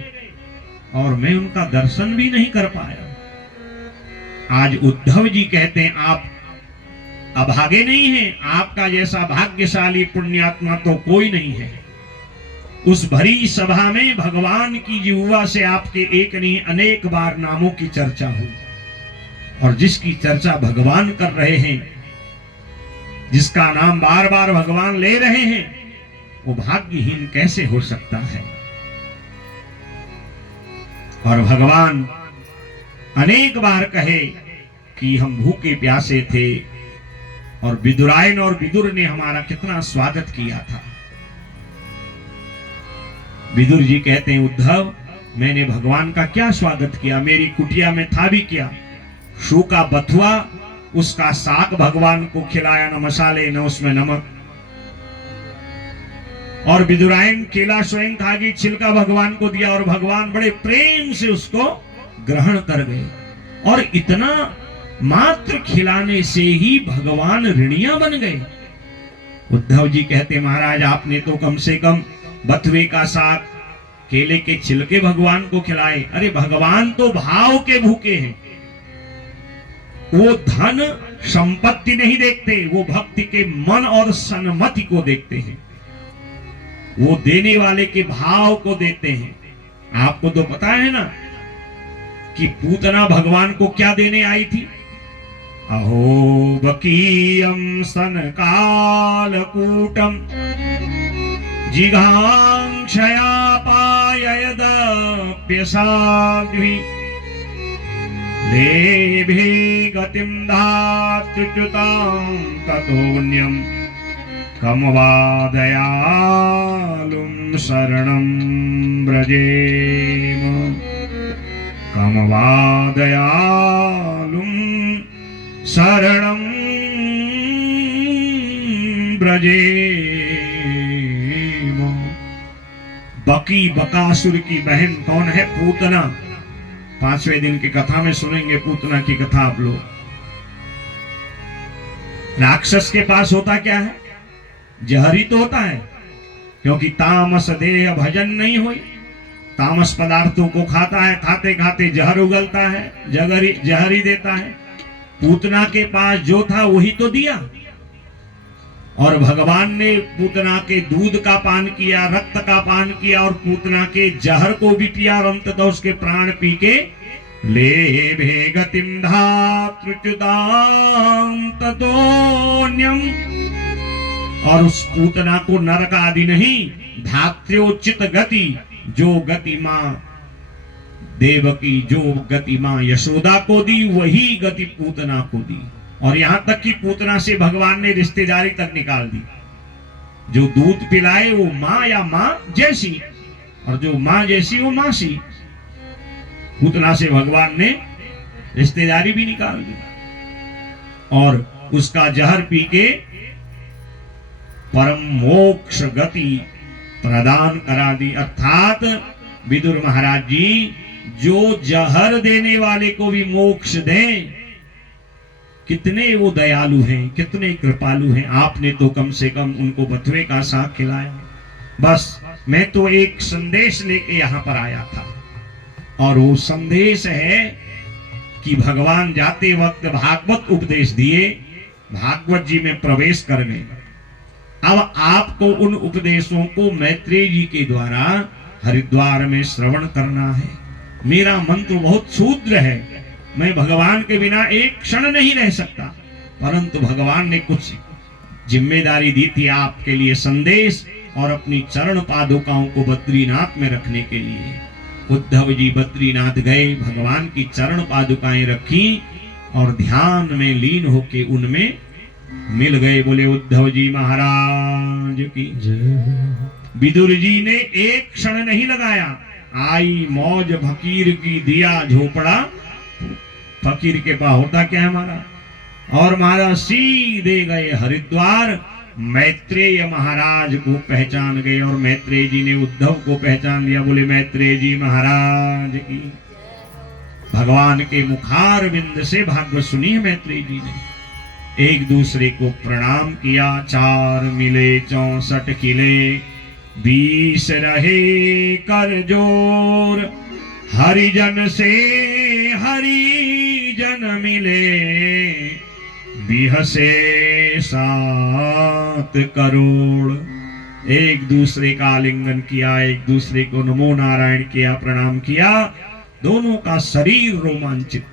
और मैं उनका दर्शन भी नहीं कर पाया। आज उद्धव जी कहते हैं आप अभागे नहीं हैं, आपका जैसा भाग्यशाली पुण्यात्मा तो कोई नहीं है। उस भरी सभा में भगवान की जिह्वा से आपके एक नहीं अनेक बार नामों की चर्चा हुई, और जिसकी चर्चा भगवान कर रहे हैं, जिसका नाम बार बार भगवान ले रहे हैं, वो भाग्यहीन कैसे हो सकता है। और भगवान अनेक बार कहे कि हम भूखे प्यासे थे और विदुरायन और विदुर ने हमारा कितना स्वागत किया था। विदुर जी कहते हैं, उद्धव मैंने भगवान का क्या स्वागत किया, मेरी कुटिया में था भी क्या, शू का बथुआ, उसका साग भगवान को खिलाया, न मसाले न उसमें नमक। और विदुरायन केला स्वयं खा गई, छिलका भगवान को दिया और भगवान बड़े प्रेम से उसको ग्रहण कर गए। और इतना मात्र खिलाने से ही भगवान ऋणिया बन गए। उद्धव जी कहते, महाराज आपने तो कम से कम बथुए का साग, केले के छिलके भगवान को खिलाए। अरे भगवान तो भाव के भूखे हैं, वो धन संपत्ति नहीं देखते, वो भक्ति के मन और सन्मति को देखते हैं, वो देने वाले के भाव को देते हैं। आपको तो पता है ना कि पूतना भगवान को क्या देने आई थी। अहो बकीयम सनकालकूटम जिघांक्षया पाययदप्यसाध्वी लेभे गतिं धात्युच्युतां ततोऽन्यं कम वा दयालुं शरणं व्रजेम, कम वा दयालुं शरणं व्रजेम। बकी बकासुर की बहन कौन है? पूतना। 5वें दिन की कथा में सुनेंगे पूतना की कथा आप लोग। राक्षस के पास होता क्या है? जहर ही तो होता है, क्योंकि तामस देह भजन नहीं हुई, तामस पदार्थों को खाता है, खाते खाते जहर उगलता है, जहर ही देता है। पूतना के पास जो था वही तो दिया, और भगवान ने पूतना के दूध का पान किया, रक्त का पान किया, और पूतना के जहर को भी पिया, और अंततः उसके प्राण पी के लेभे गतिं धात्युच्युतां ततोऽन्यं। और उस पूतना को नरक आदि नहीं, धात्र्योचित गति, जो गति मां देवकी, जो गति मां यशोदा को दी, वही गति पूतना को दी। और यहां तक कि पूतना से भगवान ने रिश्तेदारी तक निकाल दी। जो दूध पिलाए वो मां या मां जैसी, और जो मां जैसी वो मासी। पूतना से भगवान ने रिश्तेदारी भी निकाल दी और उसका जहर पी के परम मोक्ष गति प्रदान करा दी। अर्थात विदुर महाराज जी जो जहर देने वाले को भी मोक्ष दें, कितने वो दयालु हैं, कितने कृपालु हैं। आपने तो कम से कम उनको बथुए का साग खिलाया। बस मैं तो एक संदेश लेके यहां पर आया था, और वो संदेश है कि भगवान जाते वक्त भागवत उपदेश दिए, भागवत जी में प्रवेश कर गए। अब आपको उन उपदेशों को मैत्रेय जी के द्वारा हरिद्वार में श्रवण करना है। मेरा मन तो बहुत क्षुद्र है, मैं भगवान के बिना एक क्षण नहीं रह सकता, परंतु भगवान ने कुछ जिम्मेदारी दी थी आपके लिए संदेश, और अपनी चरण पादुकाओं को बद्रीनाथ में रखने के लिए। उद्धव जी बद्रीनाथ गए, भगवान की चरण पादुकाएं रखी और ध्यान में लीन होके उनमें मिल गए। बोले उद्धव जी महाराज की जय। विदुर जी ने एक क्षण नहीं लगाया, आई मौज फकीर की, दिया झोपड़ा फकीर के पास होता क्या है हमारा, और महाराज सीधे गए हरिद्वार। मैत्रेय महाराज को पहचान गए, और मैत्रेय जी ने उद्धव को पहचान लिया। बोले मैत्रेय जी महाराज की। भगवान के मुखार बिंद से भागवत सुनी है मैत्रेय जी ने। एक दूसरे को प्रणाम किया। 4 मिले 64 किले, 20 रहे कर जोर, हरिजन से हरिजन मिले, बिहसे 7 करोड़। एक दूसरे का आलिंगन किया, एक दूसरे को नमो नारायण किया, प्रणाम किया। दोनों का शरीर रोमांचित।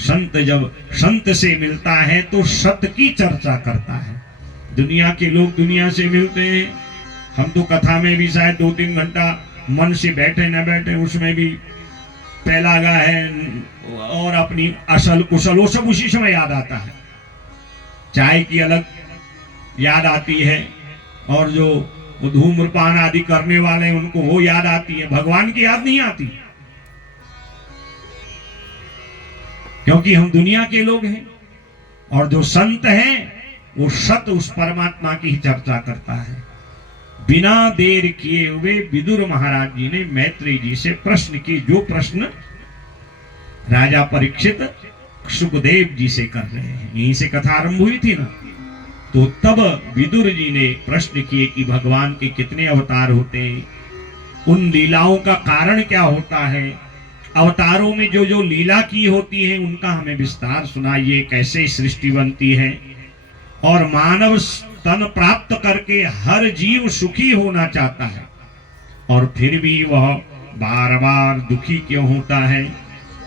संत जब संत से मिलता है तो सत की चर्चा करता है। दुनिया के लोग दुनिया से मिलते हैं, हम तो कथा में भी शायद 2-3 घंटा मन से बैठे न बैठे, उसमें भी पैलागा है और अपनी असल कुशल, वो सब उसी समय याद आता है। चाय की अलग याद आती है, और जो धूम्रपान आदि करने वाले हैं उनको वो याद आती है, भगवान की याद नहीं आती, क्योंकि हम दुनिया के लोग हैं। और जो संत हैं वो सत उस परमात्मा की ही चर्चा करता है। बिना देर किए हुए विदुर महाराज जी ने मैत्री जी से प्रश्न किए, जो प्रश्न राजा परीक्षित सुखदेव जी से कर रहे हैं। यहीं से कथा आरंभ हुई थी ना। तो तब विदुर जी ने प्रश्न किए कि भगवान के कितने अवतार होते हैं, उन लीलाओं का कारण क्या होता है, अवतारों में जो जो लीला की होती है उनका हमें विस्तार सुनाइए, कैसे सृष्टि बनती है, और मानव तन प्राप्त करके हर जीव सुखी होना चाहता है और फिर भी वह बार बार दुखी क्यों होता है।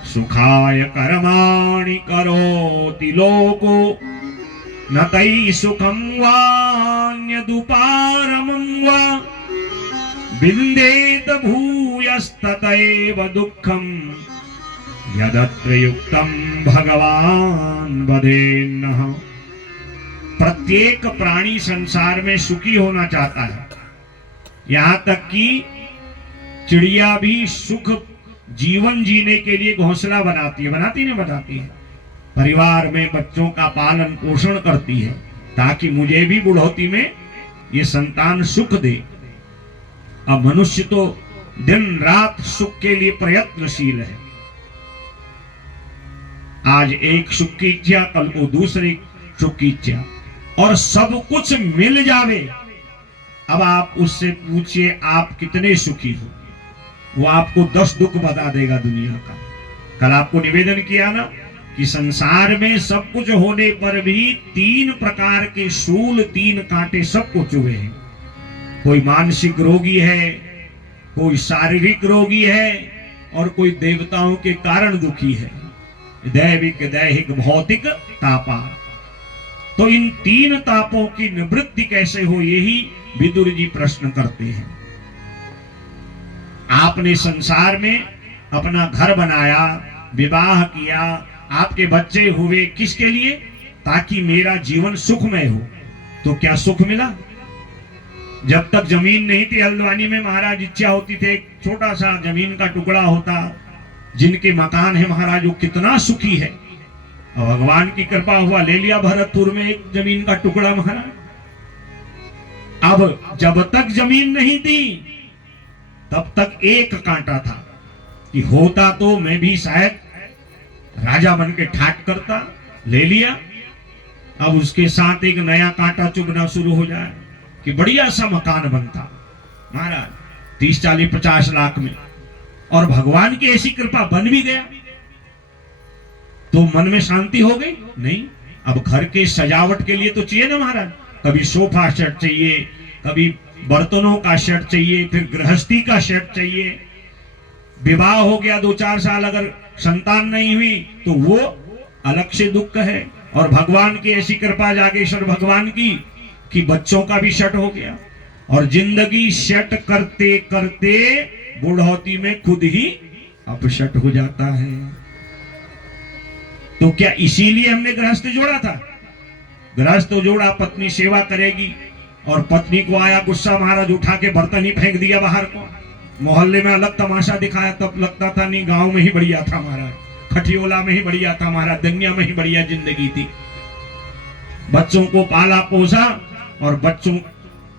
सुखाय कर्माणि करोति लोको न तै सुखम वान्यदुपारमं वा विन्देत भूयस्ततैव दुःखं यदत्र युक्तं भगवान वदेन्नः। प्रत्येक प्राणी संसार में सुखी होना चाहता है, यहां तक कि चिड़िया भी सुख जीवन जीने के लिए घोंसला बनाती है, बताती है। परिवार में बच्चों का पालन पोषण करती है ताकि मुझे भी बुढ़ौती में ये संतान सुख दे। अब मनुष्य तो दिन रात सुख के लिए प्रयत्नशील है। आज एक सुख की इच्छा, कल को दूसरी सुख की इच्छा, और सब कुछ मिल जावे। अब आप उससे पूछिए आप कितने सुखी हो, वो आपको 10 दुख बता देगा दुनिया का। कल आपको निवेदन किया ना कि संसार में सब कुछ होने पर भी 3 प्रकार के शूल, 3 कांटे सबको चुभे हैं। कोई मानसिक रोगी है, कोई शारीरिक रोगी है, और कोई देवताओं के कारण दुखी है। दैविक दैहिक भौतिक तापा। तो इन 3 तापों की निवृत्ति कैसे हो, यही विदुर जी प्रश्न करते हैं। आपने संसार में अपना घर बनाया, विवाह किया, आपके बच्चे हुए, किसके लिए? ताकि मेरा जीवन सुखमय हो। तो क्या सुख मिला? जब तक जमीन नहीं थी हल्द्वानी में, महाराज इच्छा होती थी एक छोटा सा जमीन का टुकड़ा होता, जिनके मकान है महाराज वो कितना सुखी है। और भगवान की कृपा हुआ, ले लिया भरतपुर में एक जमीन का टुकड़ा महाराज। अब जब तक जमीन नहीं थी तब तक एक कांटा था कि होता तो मैं भी शायद राजा बन के ठाट करता, ले लिया। अब उसके साथ एक नया कांटा चुभना शुरू हो जाए कि बढ़िया सा मकान बनता महाराज 30-40-50 लाख में, और भगवान की ऐसी कृपा बन भी गया तो मन में शांति हो गई? नहीं। अब घर के सजावट के लिए तो चाहिए ना महाराज, कभी सोफा सेट चाहिए, कभी बर्तनों का सेट चाहिए, फिर गृहस्थी का सेट चाहिए। विवाह हो गया 2-4 साल, अगर संतान नहीं हुई तो वो अलग से दुख है। और भगवान की ऐसी कृपा जागेश्वर भगवान की कि बच्चों का भी सेट हो गया, और जिंदगी सेट करते करते बुढ़ौती में खुद ही अपसेट हो जाता है। तो क्या इसीलिए हमने गृहस्थ जोड़ा था? गृहस्थ जोड़ा, पत्नी सेवा करेगी, और पत्नी को आया गुस्सा, महाराज उठा के बर्तन ही फेंक दिया बाहर को। मोहल्ले में अलग तमाशा दिखाया, तब लगता था नहीं गांव में ही बढ़िया था महाराज, खटियोला में ही बढ़िया था महाराज, दुनिया में ही बढ़िया जिंदगी थी। बच्चों को पाला पोसा और बच्चों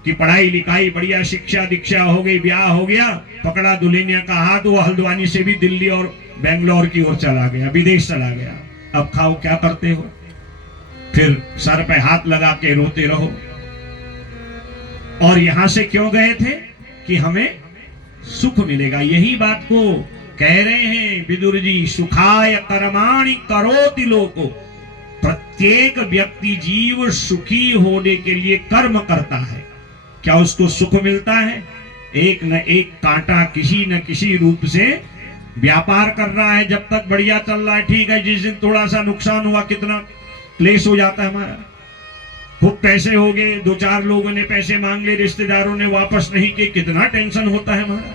की पढ़ाई लिखाई, बढ़िया शिक्षा दीक्षा हो गई, ब्याह हो गया, पकड़ा दुल्हनिया का हाथ, वो हल्द्वानी से भी दिल्ली और बेंगलोर की ओर चला गया, विदेश चला गया। अब खाओ क्या करते हो? फिर सर पे हाथ लगा के रोते रहो। और यहां से क्यों गए थे? कि हमें सुख मिलेगा। यही बात को कह रहे हैं विदुर जी, सुखाय कर्माणि करोति लोको। प्रत्येक व्यक्ति जीव सुखी होने के लिए कर्म करता है। क्या उसको सुख मिलता है? एक न एक कांटा किसी न किसी रूप से व्यापार कर रहा है। जब तक बढ़िया चल रहा है ठीक है, जिस दिन थोड़ा सा नुकसान हुआ कितना क्लेश हो जाता है हमारा। खूब पैसे हो गए, 2-4 लोगों ने पैसे मांग ले, रिश्तेदारों ने वापस नहीं किए, कितना टेंशन होता है हमारा।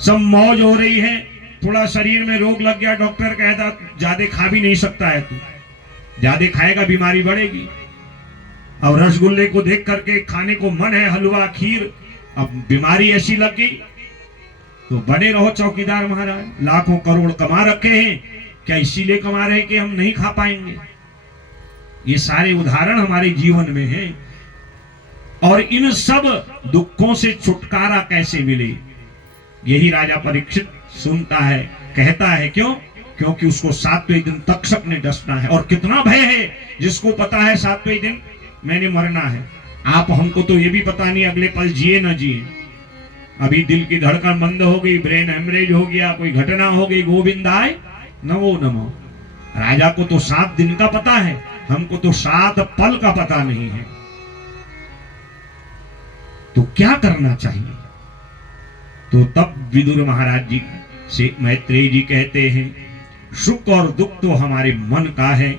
सब मौज हो रही है, थोड़ा शरीर में रोग लग गया, डॉक्टर कहता ज्यादा खा भी नहीं सकता है तू, ज्यादा खाएगा बीमारी बढ़ेगी। अब रसगुल्ले को देख करके खाने को मन है, हलवा खीर, अब बीमारी ऐसी लग गई तो बने रहो चौकीदार महाराज, लाखों करोड़ कमा रखे हैं, क्या इसीलिए कमा रहे हैं कि हम नहीं खा पाएंगे? ये सारे उदाहरण हमारे जीवन में हैं। और इन सब दुखों से छुटकारा कैसे मिले, यही राजा परीक्षित सुनता है, कहता है। क्यों? क्योंकि उसको 7वें दिन तक्षक ने डसना है। और कितना भय है जिसको पता है 7वें दिन मैंने मरना है। आप हमको तो ये भी पता नहीं अगले पल जिए न जिए। अभी दिल की धड़कन बंद हो गई, ब्रेन हेमरेज हो गया, कोई घटना हो गई, गोविंदाय नमो नमो। राजा को तो 7 दिन का पता है, हमको तो 7 पल का पता नहीं है। तो क्या करना चाहिए? तो तब विदुर महाराज जी से मैत्रेय जी कहते हैं, सुख और दुख तो हमारे मन का है।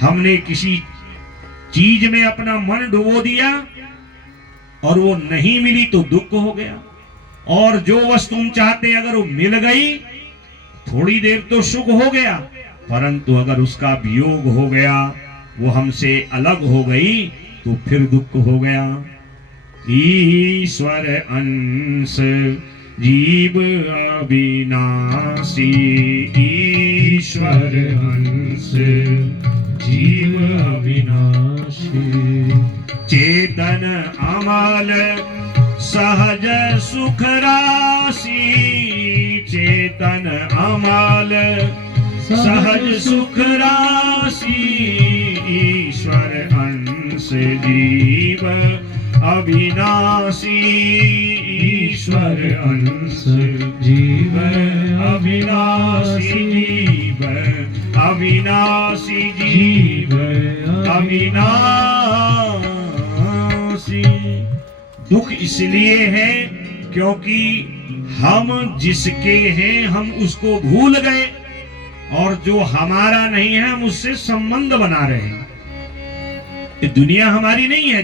हमने किसी चीज में अपना मन डुबो दिया और वो नहीं मिली तो दुख हो गया, और जो वस्तु तुम चाहते अगर वो मिल गई थोड़ी देर तो सुख हो गया, परंतु अगर उसका वियोग हो गया, वो हमसे अलग हो गई तो फिर दुख हो गया। ईश्वर अंश जीव अविनाशी, ईश्वर अंश जीव अविनाशी। चेतन अमल सहज सुख राशि, चेतन अमल सहज सुख राशि। ईश्वर अंश जीव अविनाशी, ईश्वर अंश जीव अविनाशी, जीव अविनाशी, जीव अविनाशी। दुख इसलिए है क्योंकि हम जिसके हैं हम उसको भूल गए, और जो हमारा नहीं है हम उससे संबंध बना रहे हैं। ये दुनिया हमारी नहीं है।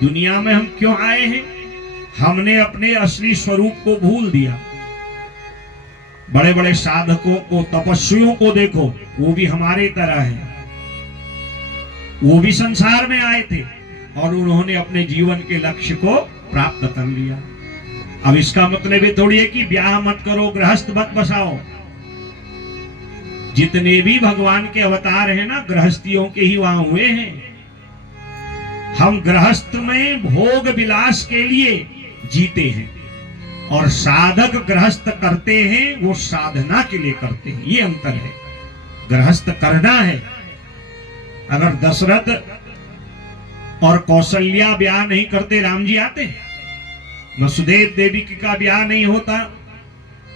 दुनिया में हम क्यों आए हैं? हमने अपने असली स्वरूप को भूल दिया। बड़े बड़े साधकों को, तपस्वियों को देखो, वो भी हमारे तरह है। वो भी संसार में आए थे और उन्होंने अपने जीवन के लक्ष्य को प्राप्त कर लिया। अब इसका मतलब ये थोड़ी है कि ब्याह मत करो, गृहस्थ मत बसाओ। जितने भी भगवान के अवतार हैं ना, गृहस्थियों के ही वहां हुए हैं। हम गृहस्थ में भोग विलास के लिए जीते हैं, और साधक गृहस्थ करते हैं वो साधना के लिए करते हैं। ये अंतर है। गृहस्थ करना है। अगर दशरथ और कौशल्या ब्याह नहीं करते, राम जी आते? वसुदेव देवी का ब्याह नहीं होता,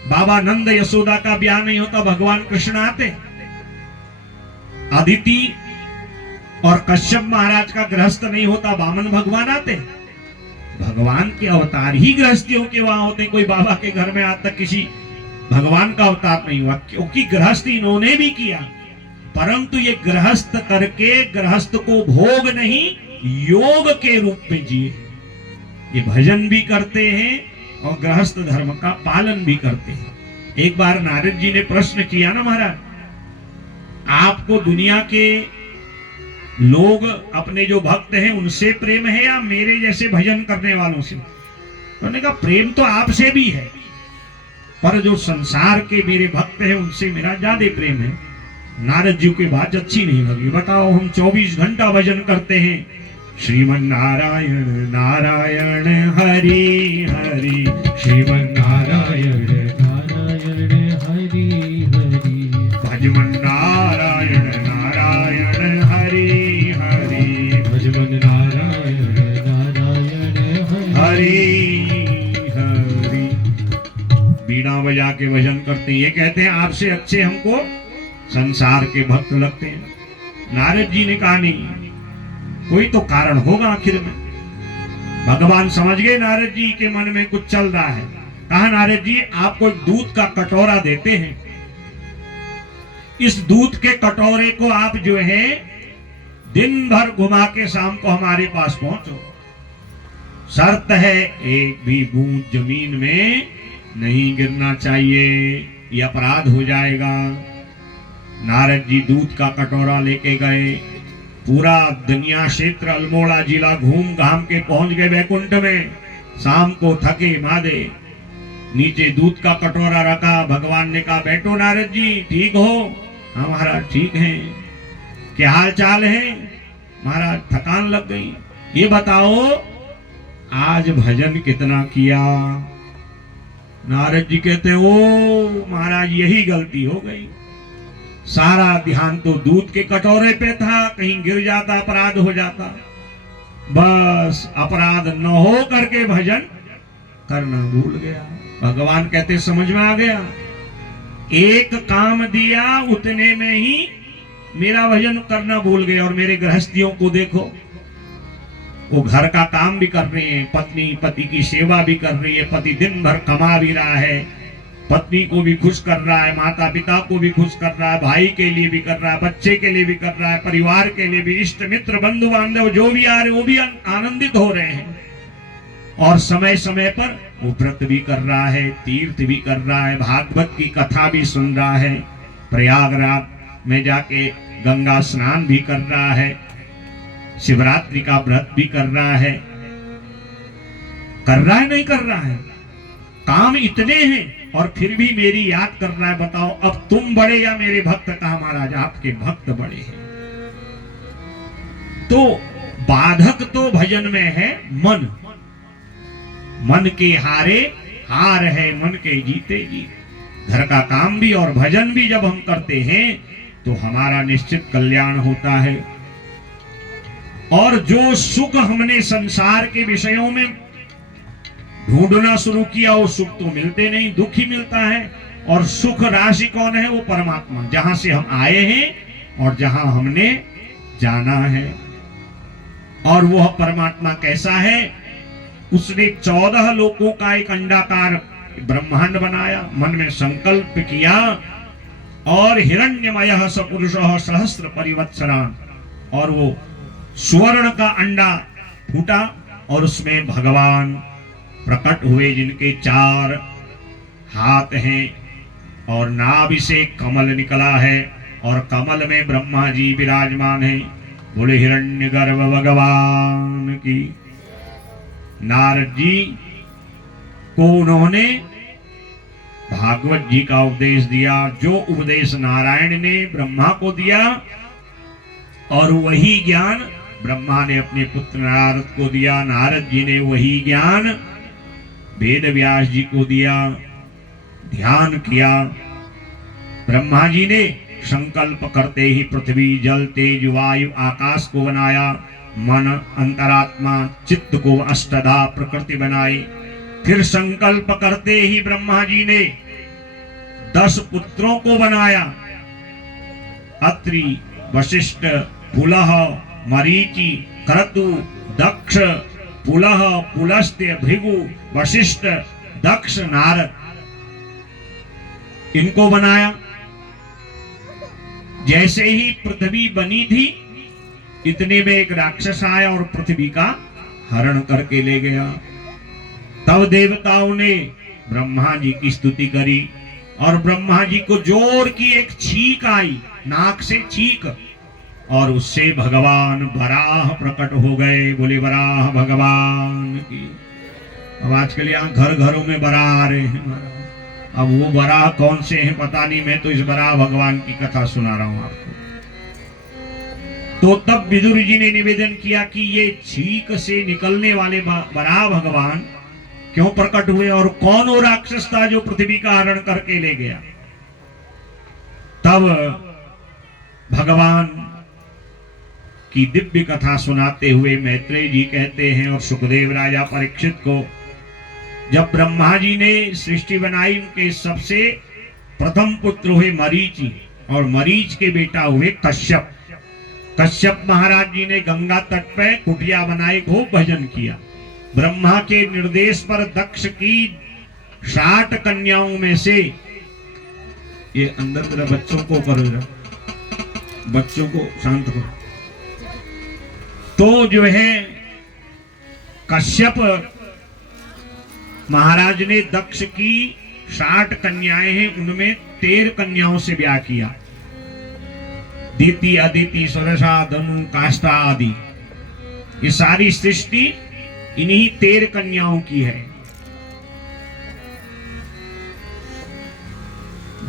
बाबा नंद यशोदा का ब्याह नहीं होता, भगवान कृष्ण आते? अदिति और कश्यप महाराज का गृहस्थ नहीं होता, वामन भगवान आते? भगवान के अवतार ही गृहस्थियों के वहां होते। कोई बाबा के घर में आज तक किसी भगवान का अवतार नहीं हुआ, क्योंकि गृहस्थ इन्होंने भी किया, परंतु ये गृहस्थ करके गृहस्थ को भोग नहीं योग के रूप में जिए। ये भजन भी करते हैं और गृहस्थ धर्म का पालन भी करते हैं। एक बार नारद जी ने प्रश्न किया ना, महाराज आपको दुनिया के लोग, अपने जो भक्त हैं उनसे प्रेम है या मेरे जैसे भजन करने वालों से? उन्होंने कहा प्रेम तो आपसे भी है, पर जो संसार के मेरे भक्त हैं उनसे मेरा ज्यादा प्रेम है। नारद जी की बात अच्छी नहीं लगी। बताओ, हम 24 घंटा भजन करते हैं, श्रीमन नारायण नारायण हरि हरि, श्रीमन नारायण नारायण हरि हरि, भजमन नारायण नारायण हरि हरि, भजमन नारायण नारायण हरि हरि। बीड़ा बजा के भजन करते हैं। ये कहते हैं आपसे अच्छे हमको संसार के भक्त लगते हैं। नारद जी ने कहा नहीं, कोई तो कारण होगा आखिर में। भगवान समझ गए नारद जी के मन में कुछ चल रहा है। कहा नारद जी आपको दूध का कटोरा देते हैं, इस दूध के कटोरे को आप जो है दिन भर घुमा के शाम को हमारे पास पहुंचो। शर्त है एक भी बूंद जमीन में नहीं गिरना चाहिए, ये अपराध हो जाएगा। नारद जी दूध का कटोरा लेके गए, पूरा दुनिया क्षेत्र अल्मोड़ा जिला घूम घाम के पहुंच गए वैकुंठ में। शाम को थके मादे नीचे दूध का कटोरा रखा, भगवान ने कहा बैठो नारद जी, ठीक हो? हाँ महाराज ठीक है। क्या हाल चाल है? महाराज थकान लग गई। ये बताओ आज भजन कितना किया? नारद जी कहते हैं ओ महाराज यही गलती हो गई, सारा ध्यान तो दूध के कटोरे पे था, कहीं गिर जाता अपराध हो जाता। बस अपराध न हो करके भजन करना भूल गया। भगवान कहते समझ में आ गया, एक काम दिया उतने में ही मेरा भजन करना भूल गए। और मेरे गृहस्थियों को देखो, वो घर का काम भी कर रही है, पत्नी पति की सेवा भी कर रही है, पति दिन भर कमा भी रहा है, पत्नी को भी खुश कर रहा है, माता पिता को भी खुश कर रहा है, भाई के लिए भी कर रहा है, बच्चे के लिए भी कर रहा है, परिवार के लिए भी, इष्ट मित्र बंधु बांधव जो भी आ रहे वो भी आनंदित हो रहे हैं। और समय समय पर वो व्रत भी कर रहा है, तीर्थ भी कर रहा है, भागवत की कथा भी सुन रहा है, प्रयागराज में जाके गंगा स्नान भी कर रहा है, शिवरात्रि का व्रत भी कर रहा है। नहीं कर रहा है? काम इतने हैं और फिर भी मेरी याद कर रहा है। बताओ अब तुम बड़े या मेरे भक्त? कहा महाराज आपके भक्त बड़े हैं। तो बाधक तो भजन में है मन, मन के हारे हार है, मन के जीते जीत। घर का काम भी और भजन भी जब हम करते हैं तो हमारा निश्चित कल्याण होता है। और जो सुख हमने संसार के विषयों में ढूंढना शुरू किया वो सुख तो मिलते नहीं, दुख ही मिलता है। और सुख राशि कौन है? वो परमात्मा, जहां से हम आए हैं और जहां हमने जाना है। और वह परमात्मा कैसा है? उसने 14 लोकों का एक अंडाकार ब्रह्मांड बनाया, मन में संकल्प किया, और हिरण्यमयः स पुरुषः सहस्र परिवत्सरान्, और वो स्वर्ण का अंडा फूटा और उसमें भगवान प्रकट हुए, जिनके 4 हाथ हैं और नाभि से कमल निकला है और कमल में ब्रह्मा जी विराजमान हैं। बोले हिरण्यगर्भ भगवान की। नारद जी को उन्होंने भागवत जी का उपदेश दिया, जो उपदेश नारायण ने ब्रह्मा को दिया, और वही ज्ञान ब्रह्मा ने अपने पुत्र नारद को दिया। नारद जी ने वही ज्ञान वेद व्यास जी को दिया। ध्यान किया, ब्रह्मा जी ने संकल्प करते ही पृथ्वी जल तेज वायु आकाश को बनाया, मन अंतरात्मा चित्त को अष्टधा प्रकृति बनाई। फिर संकल्प करते ही ब्रह्मा जी ने 10 पुत्रों को बनाया, अत्रि वशिष्ठ पुलह मरीचि क्रतु दक्ष पुलह पुलस्त्य भृगु वशिष्ठ दक्ष नारद, इनको बनाया। जैसे ही पृथ्वी बनी थी इतने में एक राक्षस आया और पृथ्वी का हरण करके ले गया। तब देवताओं ने ब्रह्मा जी की स्तुति करी और ब्रह्मा जी को जोर की एक छींक आई, नाक से छींक, और उससे भगवान वराह प्रकट हो गए। बोले वराह भगवान की। अब आजकल यहाँ घर घरों में वराह आ रहे हैं। अब वो वराह कौन से हैं पता नहीं, मैं तो इस वराह भगवान की कथा सुना रहा हूं आपको। तो तब विदुर जी ने निवेदन किया कि ये छींक से निकलने वाले वराह भगवान क्यों प्रकट हुए, और कौन वो राक्षस था जो पृथ्वी का हरण करके ले गया। तब भगवान की दिव्य कथा सुनाते हुए मैत्रेय जी कहते हैं, और सुखदेव राजा परीक्षित को जब ब्रह्मा जी ने सृष्टि बनाई, उनके सबसे प्रथम पुत्र हुए मरीचि, और मरीच के बेटा हुए कश्यप। कश्यप महाराज जी ने गंगा तट पर कुटिया बनाई, खूब भजन किया। ब्रह्मा के निर्देश पर दक्ष की 60 कन्याओं में से, ये अंदर जरा बच्चों को करो, जरा बच्चों को शांत करो। तो जो है कश्यप महाराज ने दक्ष की 60 कन्याएं हैं, उनमें 13 कन्याओं से ब्याह किया। दीति, अदिति, सुरसा, धनु, काष्ठा आदि, ये सारी सृष्टि इन्हीं 13 कन्याओं की है।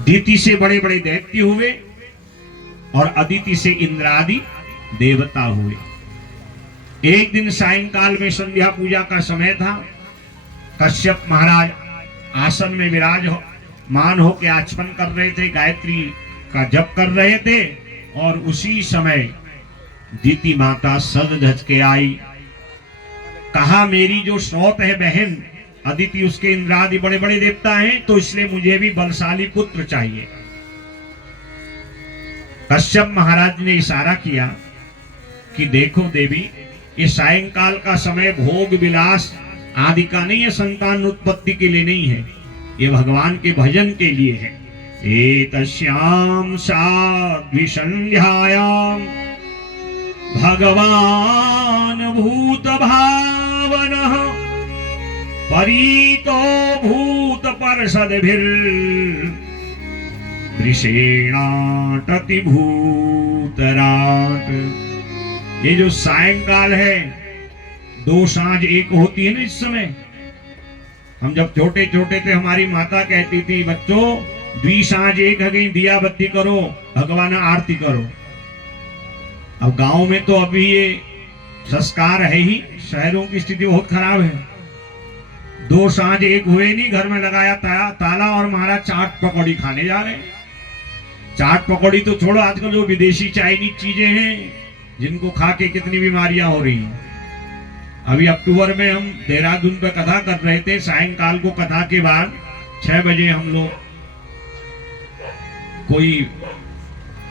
दीति से बड़े बड़े दैत्य हुए और अदिति से इंद्रादि देवता हुए। एक दिन सायंकाल में संध्या पूजा का समय था। कश्यप महाराज आसन में विराजमान होकर आचमन कर रहे थे, गायत्री का जप कर रहे थे, और उसी समय दीति माता सज धज के आई। कहा, मेरी जो सौत है बहन अदिति, उसके इंद्रादि बड़े बड़े देवता हैं, तो इसलिए मुझे भी बलशाली पुत्र चाहिए। कश्यप महाराज ने इशारा किया कि देखो देवी, ये सायंकाल का समय भोग विलास आदि का नहीं है, संतान उत्पत्ति के लिए नहीं है, ये भगवान के भजन के लिए है। एतस्यां साध्वी संध्यायां भगवान भूत भावनः परीतो भूत परषद्भिर् वृषेणाटति भूतराट। ये जो सायंकाल है, 2 सांझ एक होती है ना, इस समय हम जब छोटे छोटे थे हमारी माता कहती थी, बच्चों 2 सांझ एक है गई, दिया बत्ती करो, भगवान आरती करो। अब गांव में तो अभी ये संस्कार है ही, शहरों की स्थिति बहुत खराब है। 2 सांझ एक हुए नहीं, घर में लगाया ताला और महाराज चाट पकौड़ी खाने जा रहे हैं। चाट पकौड़ी तो छोड़ो, आजकल जो विदेशी चाइनीज चीजें हैं जिनको खा के कितनी बीमारियां हो रही हैं। अभी अक्टूबर में हम देहरादून पे कथा कर रहे थे, सायंकाल को कथा के बाद 6 बजे हम लोग, कोई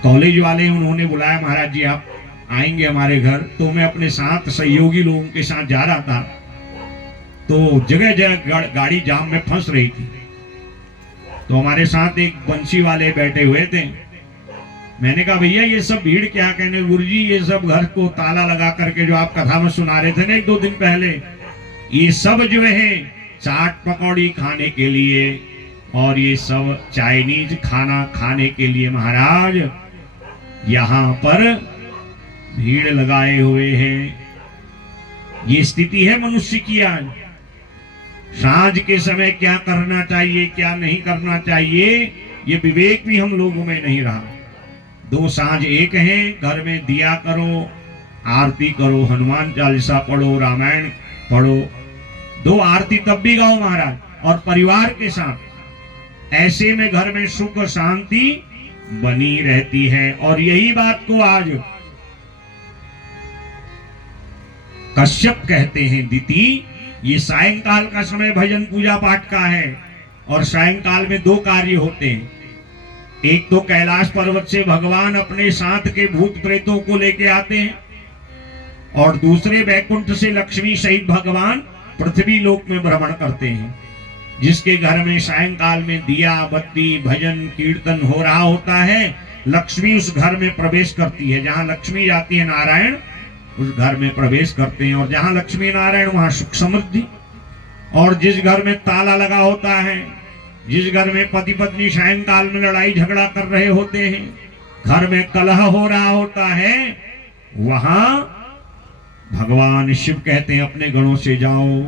कॉलेज वाले उन्होंने बुलाया, महाराज जी आप आएंगे हमारे घर। तो मैं अपने साथ सहयोगी लोगों के साथ जा रहा था, तो जगह जगह गाड़ी जाम में फंस रही थी। तो हमारे साथ एक बंसी वाले बैठे हुए थे। मैंने कहा, भैया ये सब भीड़ क्या? कहने, गुरुजी ये सब घर को ताला लगा करके जो आप कथा में सुना रहे थे ना 1-2 दिन पहले, ये सब जो है चाट पकौड़ी खाने के लिए और ये सब चाइनीज खाना खाने के लिए महाराज यहाँ पर भीड़ लगाए हुए हैं। ये स्थिति है मनुष्य की आज। सांझ के समय क्या करना चाहिए, क्या नहीं करना चाहिए, ये विवेक भी हम लोगों में नहीं रहा। 2 सांझ एक हैं, घर में दिया करो, आरती करो, हनुमान चालीसा पढ़ो, रामायण पढ़ो। 2 आरती तब भी गाओ महाराज, और परिवार के साथ। ऐसे में घर में सुख शांति बनी रहती है। और यही बात को आज कश्यप कहते हैं, दीति ये सायंकाल का समय भजन पूजा पाठ का है, और सायंकाल में 2 कार्य होते हैं। एक तो कैलाश पर्वत से भगवान अपने साथ के भूत प्रेतों को लेके आते हैं, और दूसरे वैकुंठ से लक्ष्मी सहित भगवान पृथ्वी लोक में भ्रमण करते हैं। जिसके घर में सायंकाल में दिया बत्ती भजन कीर्तन हो रहा होता है, लक्ष्मी उस घर में प्रवेश करती है। जहां लक्ष्मी जाती है नारायण उस घर में प्रवेश करते हैं, और जहां लक्ष्मी नारायण वहां सुख समृद्धि। और जिस घर में ताला लगा होता है, जिस घर में पति पत्नी सायंकाल में लड़ाई झगड़ा कर रहे होते हैं, घर में कलह हो रहा होता है, वहां भगवान शिव कहते हैं अपने गणों से जाओ।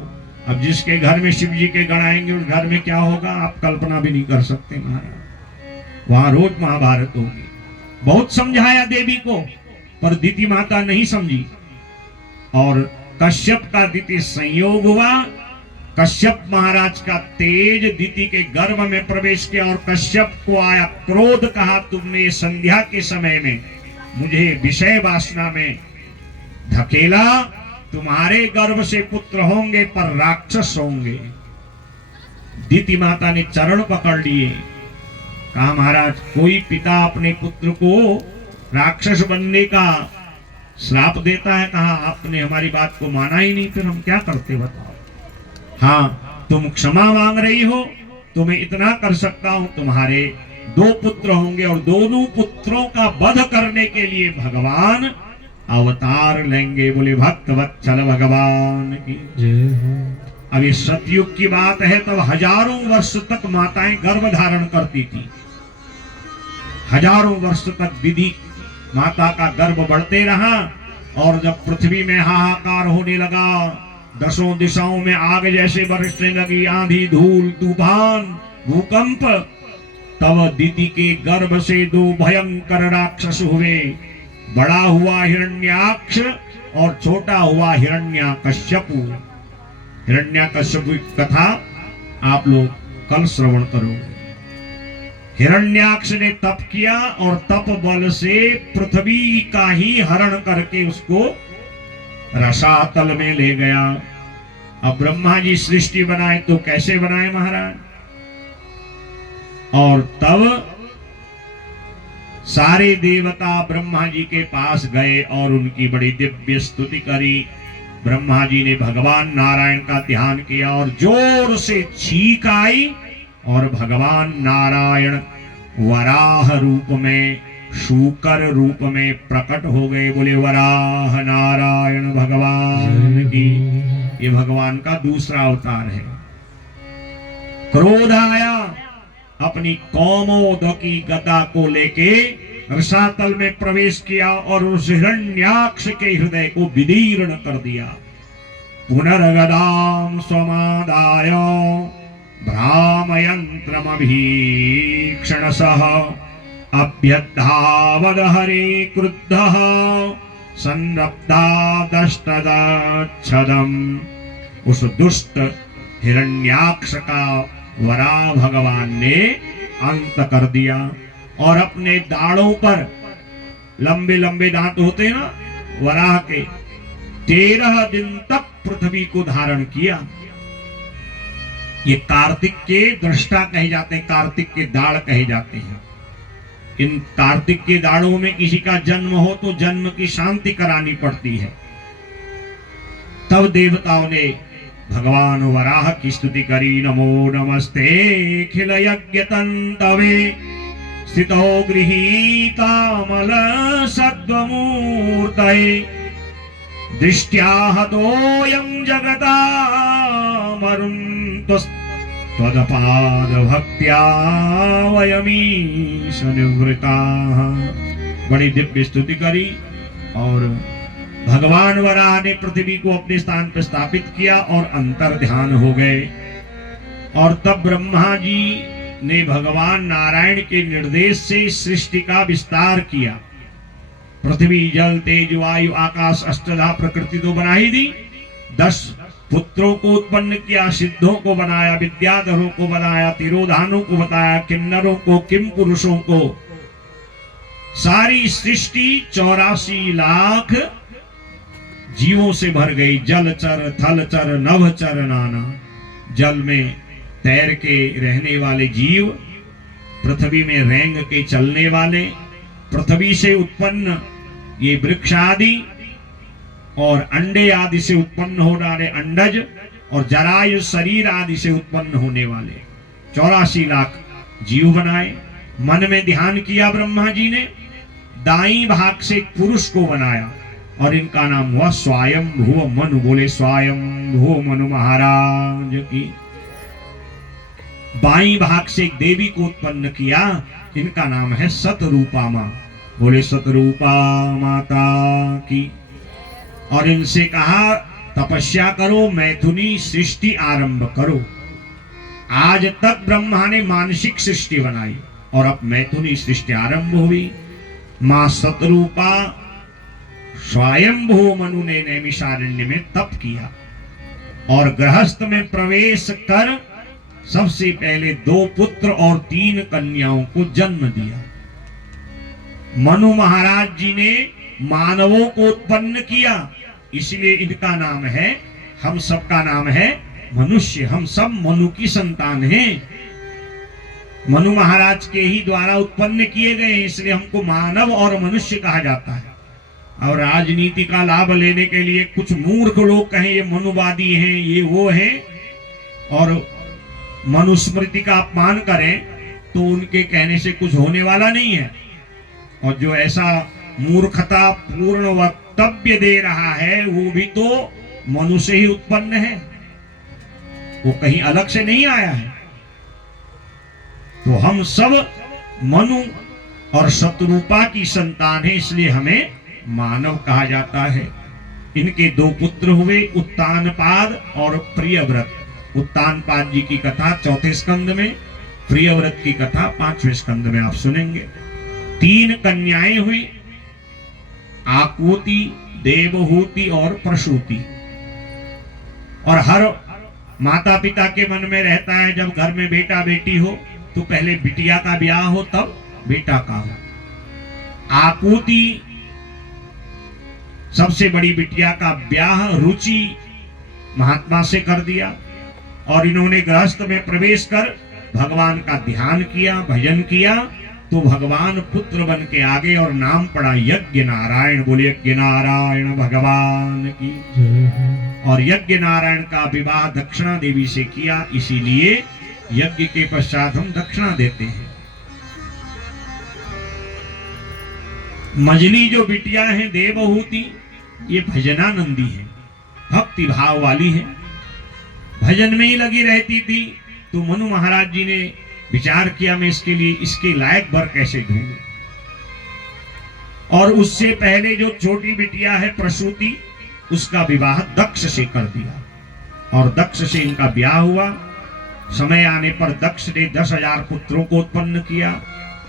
अब जिसके घर में शिव जी के गण आएंगे उस घर में क्या होगा आप कल्पना भी नहीं कर सकते महाराज। वहां रोज महाभारत होगी। बहुत समझाया देवी को, पर दीति माता नहीं समझी, और कश्यप का दीति संयोग हुआ। कश्यप महाराज का तेज दीति के गर्भ में प्रवेश किया, और कश्यप को आया क्रोध। कहा, तुमने संध्या के समय में मुझे विषय वासना में धकेला, तुम्हारे गर्भ से पुत्र होंगे पर राक्षस होंगे। दीति माता ने चरण पकड़ लिए। कहा, महाराज कोई पिता अपने पुत्र को राक्षस बनने का श्राप देता है? कहा, आपने हमारी बात को माना ही नहीं, फिर हम क्या करते बताओ। हाँ, तुम क्षमा मांग रही हो, तुम्हें इतना कर सकता हूं, तुम्हारे 2 पुत्र होंगे, और दोनों पुत्रों का वध करने के लिए भगवान अवतार लेंगे। बोले भक्त वत्सल भगवान की जय हो। अब ये सतयुग की बात है, तब हजारों वर्ष तक माताएं गर्भ धारण करती थी। हजारों वर्ष तक विधि माता का गर्भ बढ़ते रहा, और जब पृथ्वी में हाहाकार होने लगा, दसों दिशाओं में आग जैसे बरसने लगी, आंधी, धूल, तूफान, भूकंप, तब दीदी के गर्भ से दो भयंकर राक्षस हुए। बड़ा हुआ हिरण्याक्ष और छोटा हुआ हिरण्याकश्यपु। हिरण्याकश्यपु की कथा आप लोग कल श्रवण करो। हिरण्याक्ष ने तप किया और तप बल से पृथ्वी का ही हरण करके उसको रसातल में ले गया। अब ब्रह्मा जी सृष्टि बनाए तो कैसे बनाए महाराज? और तब सारे देवता ब्रह्मा जी के पास गए और उनकी बड़ी दिव्य स्तुति करी। ब्रह्मा जी ने भगवान नारायण का ध्यान किया और जोर से चीख आई, और भगवान नारायण वराह रूप में, शूकर रूप में प्रकट हो गए। बोले वराह नारायण भगवान की। ये भगवान का दूसरा अवतार है। क्रोध आया, अपनी कौमोदकी गदा को लेके रसातल में प्रवेश किया और उस हिरण्याक्ष के हृदय को विदीर्ण कर दिया। पुनर्गदाम स्वमादाय भ्रामयन्त्रमभीक्षणसः अभ्यद्धावद हरे क्रुद्धः संरब्धादष्टदच्छदम्। उस दुष्ट हिरण्याक्ष का वराह भगवान ने अंत कर दिया, और अपने दाढ़ों पर, लंबे लंबे दांत होते हैं ना वराह के, 13 दिन तक पृथ्वी को धारण किया। ये कार्तिक के दृष्टा कहे जाते हैं, कार्तिक के दाढ़ कहे जाते हैं। इन कार्तिक के दाढ़ों में किसी का जन्म हो तो जन्म की शांति करानी पड़ती है। तब देवताओं ने भगवान वराह की स्तुति करी। नमो नमस्ते खिल यज्ञ तंतवे स्थितो गृहीतामल सद्वमूर्तये दृष्ट्या हतोऽयं जगतामरुन्तस्त्वदपाद भक्त्या वयमीश निवृताः। बड़ी दिव्य स्तुति करी, और भगवान वराह ने पृथ्वी को अपने स्थान पर स्थापित किया और अंतर ध्यान हो गए। और तब ब्रह्मा जी ने भगवान नारायण के निर्देश से सृष्टि का विस्तार किया। पृथ्वी, जल, तेज, वायु, आकाश, अष्टधा प्रकृति तो बना ही दी। 10 पुत्रों को उत्पन्न किया, सिद्धों को बनाया, विद्याधरों को बनाया, तिरोधानों को बताया, किन्नरों को, किम पुरुषों को। सारी सृष्टि 84 लाख जीवों से भर गई। जलचर, थलचर, नभचर नाना। जल में तैर के रहने वाले जीव, पृथ्वी में रेंग के चलने वाले, पृथ्वी से उत्पन्न ये वृक्ष आदि, और अंडे आदि से उत्पन्न होने वाले अंडज, और जरायु शरीर आदि से उत्पन्न होने वाले 84 लाख जीव बनाए। मन में ध्यान किया ब्रह्मा जी ने, दाईं भाग से एक पुरुष को बनाया, और इनका नाम हुआ स्वयंभू मनु। बोले स्वयंभू मनु महाराज की। बाईं भाग से एक देवी को उत्पन्न किया, इनका नाम है सतरूपा मां। बोले सतरूपा माता की। और इनसे कहा तपस्या करो, मैथुनी सृष्टि आरंभ करो। आज तक ब्रह्मा ने मानसिक सृष्टि बनाई, और अब मैथुनी सृष्टि आरंभ हुई। मां सतरूपा स्वयंभू मनु ने नैमिषारण्य में तप किया, और गृहस्थ में प्रवेश कर सबसे पहले 2 पुत्र और 3 कन्याओं को जन्म दिया। मनु महाराज जी ने मानवों को उत्पन्न किया, इसलिए इनका नाम है, हम सबका नाम है मनुष्य। हम सब मनु की संतान हैं। मनु महाराज के ही द्वारा उत्पन्न किए गए, इसलिए हमको मानव और मनुष्य कहा जाता है। और राजनीति का लाभ लेने के लिए कुछ मूर्ख लोग कहें ये मनुवादी हैं, ये वो हैं, और मनुस्मृति का अपमान करें, तो उनके कहने से कुछ होने वाला नहीं है। और जो ऐसा मूर्खता पूर्ण वक्तव्य दे रहा है, वो भी तो मनु से ही उत्पन्न है। वो कहीं अलग से नहीं आया है। तो हम सब मनु और शत्रुपा की संतान है, इसलिए हमें मानव कहा जाता है। इनके दो पुत्र हुए, उत्तानपाद और प्रियव्रत। उत्तानपाद जी की कथा 4थे स्कंद में, प्रियव्रत की कथा 5वें स्कंद में आप सुनेंगे। 3 कन्याएं हुई, आकुति, देवहूति और प्रसूति। और हर माता पिता के मन में रहता है जब घर में बेटा बेटी हो तो पहले बिटिया का ब्याह हो तब बेटा का हो। आकुति सबसे बड़ी बिटिया का ब्याह रुचि महात्मा से कर दिया और इन्होंने गृहस्थ में प्रवेश कर भगवान का ध्यान किया, भजन किया, तो भगवान पुत्र बन के आगे और नाम पड़ा यज्ञ नारायण। बोले यज्ञ नारायण भगवान की। और यज्ञ नारायण का विवाह दक्षिणा देवी से किया, इसीलिए यज्ञ के पश्चात हम दक्षिणा देते हैं। मजली जो बिटिया है देवहूति, ये भजनानंदी है, भक्ति भाव वाली है, भजन में ही लगी रहती थी। तो मनु महाराज जी ने विचार किया मैं इसके लिए इसके लायक वर कैसे ढूंढूं। और उससे पहले जो छोटी बिटिया है प्रसूति, उसका विवाह दक्ष से कर दिया और दक्ष से इनका ब्याह हुआ। समय आने पर दक्ष ने 10,000 पुत्रों को उत्पन्न किया,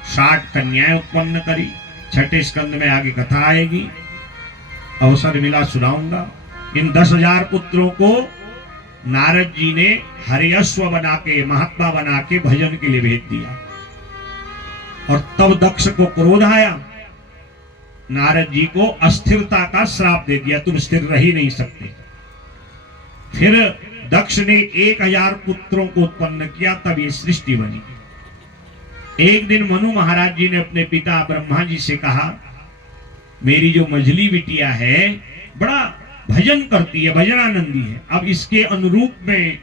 60 कन्याएं उत्पन्न करी। 6ठे स्कंद में आगे कथा आएगी, अवसर मिला सुनाऊंगा। इन 10,000 पुत्रों को नारद जी ने हरियश्व बना के, महात्मा बना के भजन के लिए भेज दिया। और तब दक्ष को क्रोध आया, नारद जी को अस्थिरता का श्राप दे दिया, तुम स्थिर रह ही नहीं सकते। फिर दक्ष ने 1,000 पुत्रों को उत्पन्न किया, तब ये सृष्टि बनी। एक दिन मनु महाराज जी ने अपने पिता ब्रह्मा जी से कहा, मेरी जो मझली बिटिया है बड़ा भजन करती है, भजनानंदी है, अब इसके अनुरूप में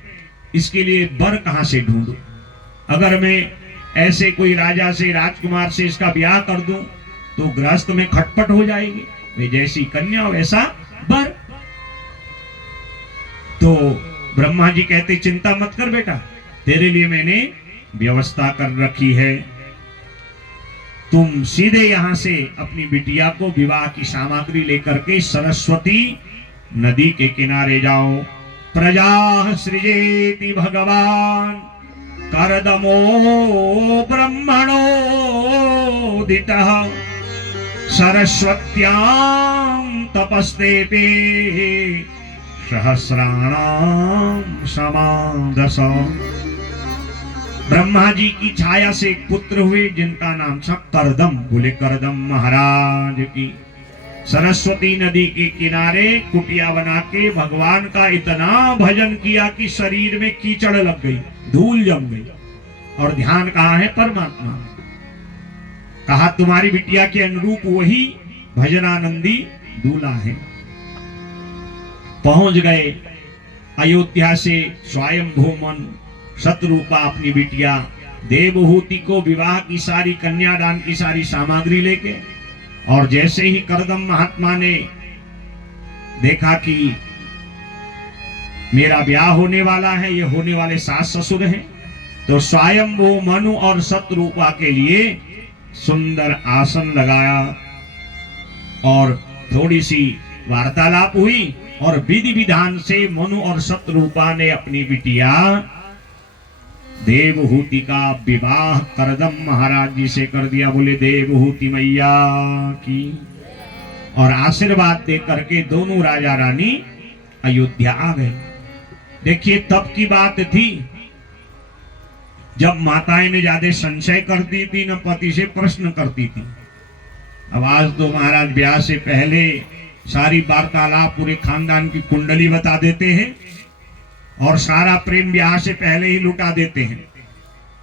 इसके लिए वर कहां से ढूंढूं। अगर मैं ऐसे कोई राजा से, राजकुमार से इसका ब्याह कर दूं तो गृहस्थ में खटपट हो जाएगी। वे जैसी कन्या वैसा वर। तो ब्रह्मा जी कहते चिंता मत कर बेटा, तेरे लिए मैंने व्यवस्था कर रखी है। तुम सीधे यहां से अपनी बिटिया को विवाह की सामग्री लेकर के सरस्वती नदी के किनारे जाओ। प्रजा सृजेति भगवान करदमो ब्रह्मणो दितः सरस्वत्यां तपस्तेपे सहस्राणां समादश। ब्रह्मा जी की छाया से एक पुत्र हुए जिनका नाम था करदम। बोले करदम महाराज की। सरस्वती नदी के किनारे कुटिया बना के भगवान का इतना भजन किया कि शरीर में कीचड़ लग गई, धूल जम गई। और ध्यान कहाँ है? परमात्मा। कहा तुम्हारी बिटिया के अनुरूप वही भजनानंदी दूल्हा है। पहुंच गए अयोध्या से स्वयंभू मन शत्रुपा अपनी बिटिया देवहूति को विवाह की सारी, कन्यादान की सारी सामग्री लेके। और जैसे ही करदम महात्मा ने देखा कि मेरा ब्याह होने वाला है, ये होने वाले सास ससुर हैं, तो स्वयंभू मनु और शत्रुपा के लिए सुंदर आसन लगाया और थोड़ी सी वार्तालाप हुई। और विधि विधान से मनु और शत्रुपा ने अपनी बिटिया देवहूति का विवाह करदम महाराज जी से कर दिया। बोले देवहूति मैया की। और आशीर्वाद दे करके दोनों राजा रानी अयोध्या आ गए। देखिए तब की बात थी जब माताएं ने ज्यादा संशय करती थी, न पति से प्रश्न करती थी। अब आज तो महाराज ब्याह से पहले सारी वार्तालाप पूरे खानदान की कुंडली बता देते हैं और सारा प्रेम ब्याह से पहले ही लुटा देते हैं।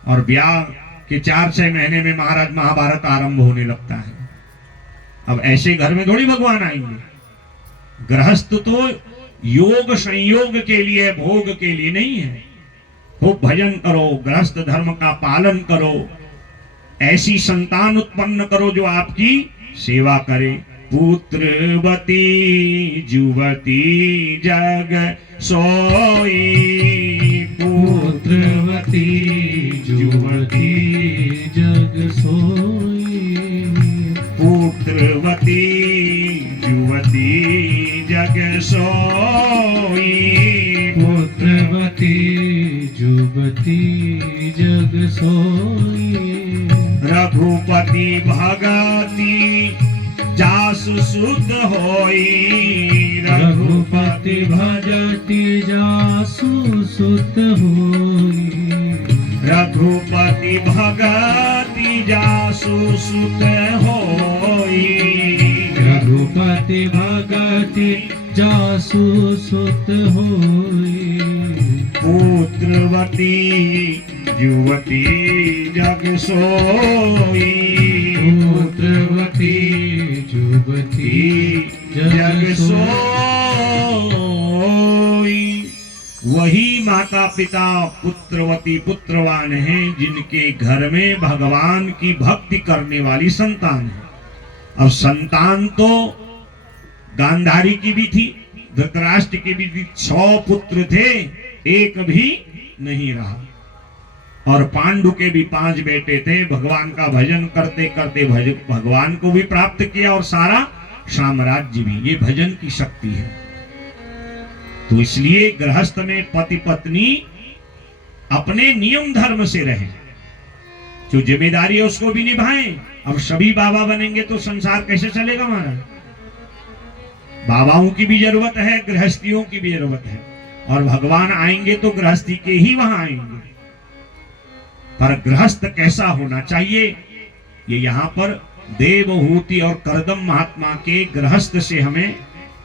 और ब्याह के 4-6 महीने में महाराज महाभारत आरंभ होने लगता है। अब ऐसे घर में थोड़ी भगवान आएंगे। गृहस्थ तो योग संयोग के लिए, भोग के लिए नहीं है। खूब भजन करो, गृहस्थ धर्म का पालन करो, ऐसी संतान उत्पन्न करो जो आपकी सेवा करे। पुत्रवती जुवती जग सोई पुत्रवती जुवती जग सोई, पुत्रवती युवती जग सोई, पुत्रवती जुवती जग सोई, रघुपति भगति जासु सुत होई, रघुपति भजति जासु सुत होई, रघुपति भगति जासु सुत होई, रघुपति भगति जासु सुत होई, पुत्रवती युवती जग सोई, पुत्रवती जुवती जग सोई। वही माता पिता पुत्रवती पुत्रवान हैं जिनके घर में भगवान की भक्ति करने वाली संतान है। अब संतान तो गांधारी की भी थी, धृतराष्ट्र की भी थी, 6 पुत्र थे, एक भी नहीं रहा। और पांडु के भी 5 बेटे थे। भगवान का भजन करते करते भगवान को भी प्राप्त किया और सारा साम्राज्य भी। ये भजन की शक्ति है। तो इसलिए गृहस्थ में पति पत्नी अपने नियम धर्म से रहे, जो जिम्मेदारी है उसको भी निभाएं। अब सभी बाबा बनेंगे तो संसार कैसे चलेगा महाराज? बाबाओं की भी जरूरत है, गृहस्थियों की भी जरूरत है। और भगवान आएंगे तो गृहस्थी के ही वहां आएंगे। पर गृहस्थ कैसा होना चाहिए, ये यहां पर देवहूति और करदम महात्मा के गृहस्थ से हमें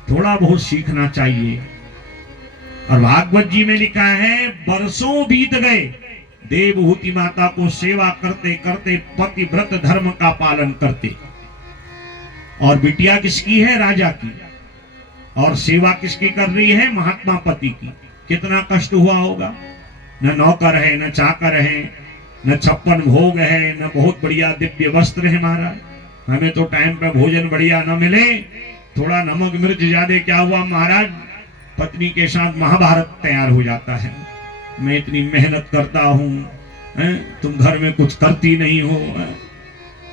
थोड़ा बहुत सीखना चाहिए। और भागवत जी में लिखा है, बरसों बीत गए देवहूति माता को सेवा करते करते, पतिव्रत धर्म का पालन करते। और बिटिया किसकी है? राजा की। और सेवा किसकी कर रही है? महात्मा पति की। कितना कष्ट हुआ होगा। न नौकर है, न चाकर है, न 56 भोग है, न बहुत बढ़िया दिव्य वस्त्र है महाराज। हमें तो टाइम पे भोजन बढ़िया न मिले, थोड़ा नमक मिर्च ज्यादा, क्या हुआ महाराज? पत्नी के साथ महाभारत तैयार हो जाता है। मैं इतनी मेहनत करता हूँ, तुम घर में कुछ करती नहीं हो।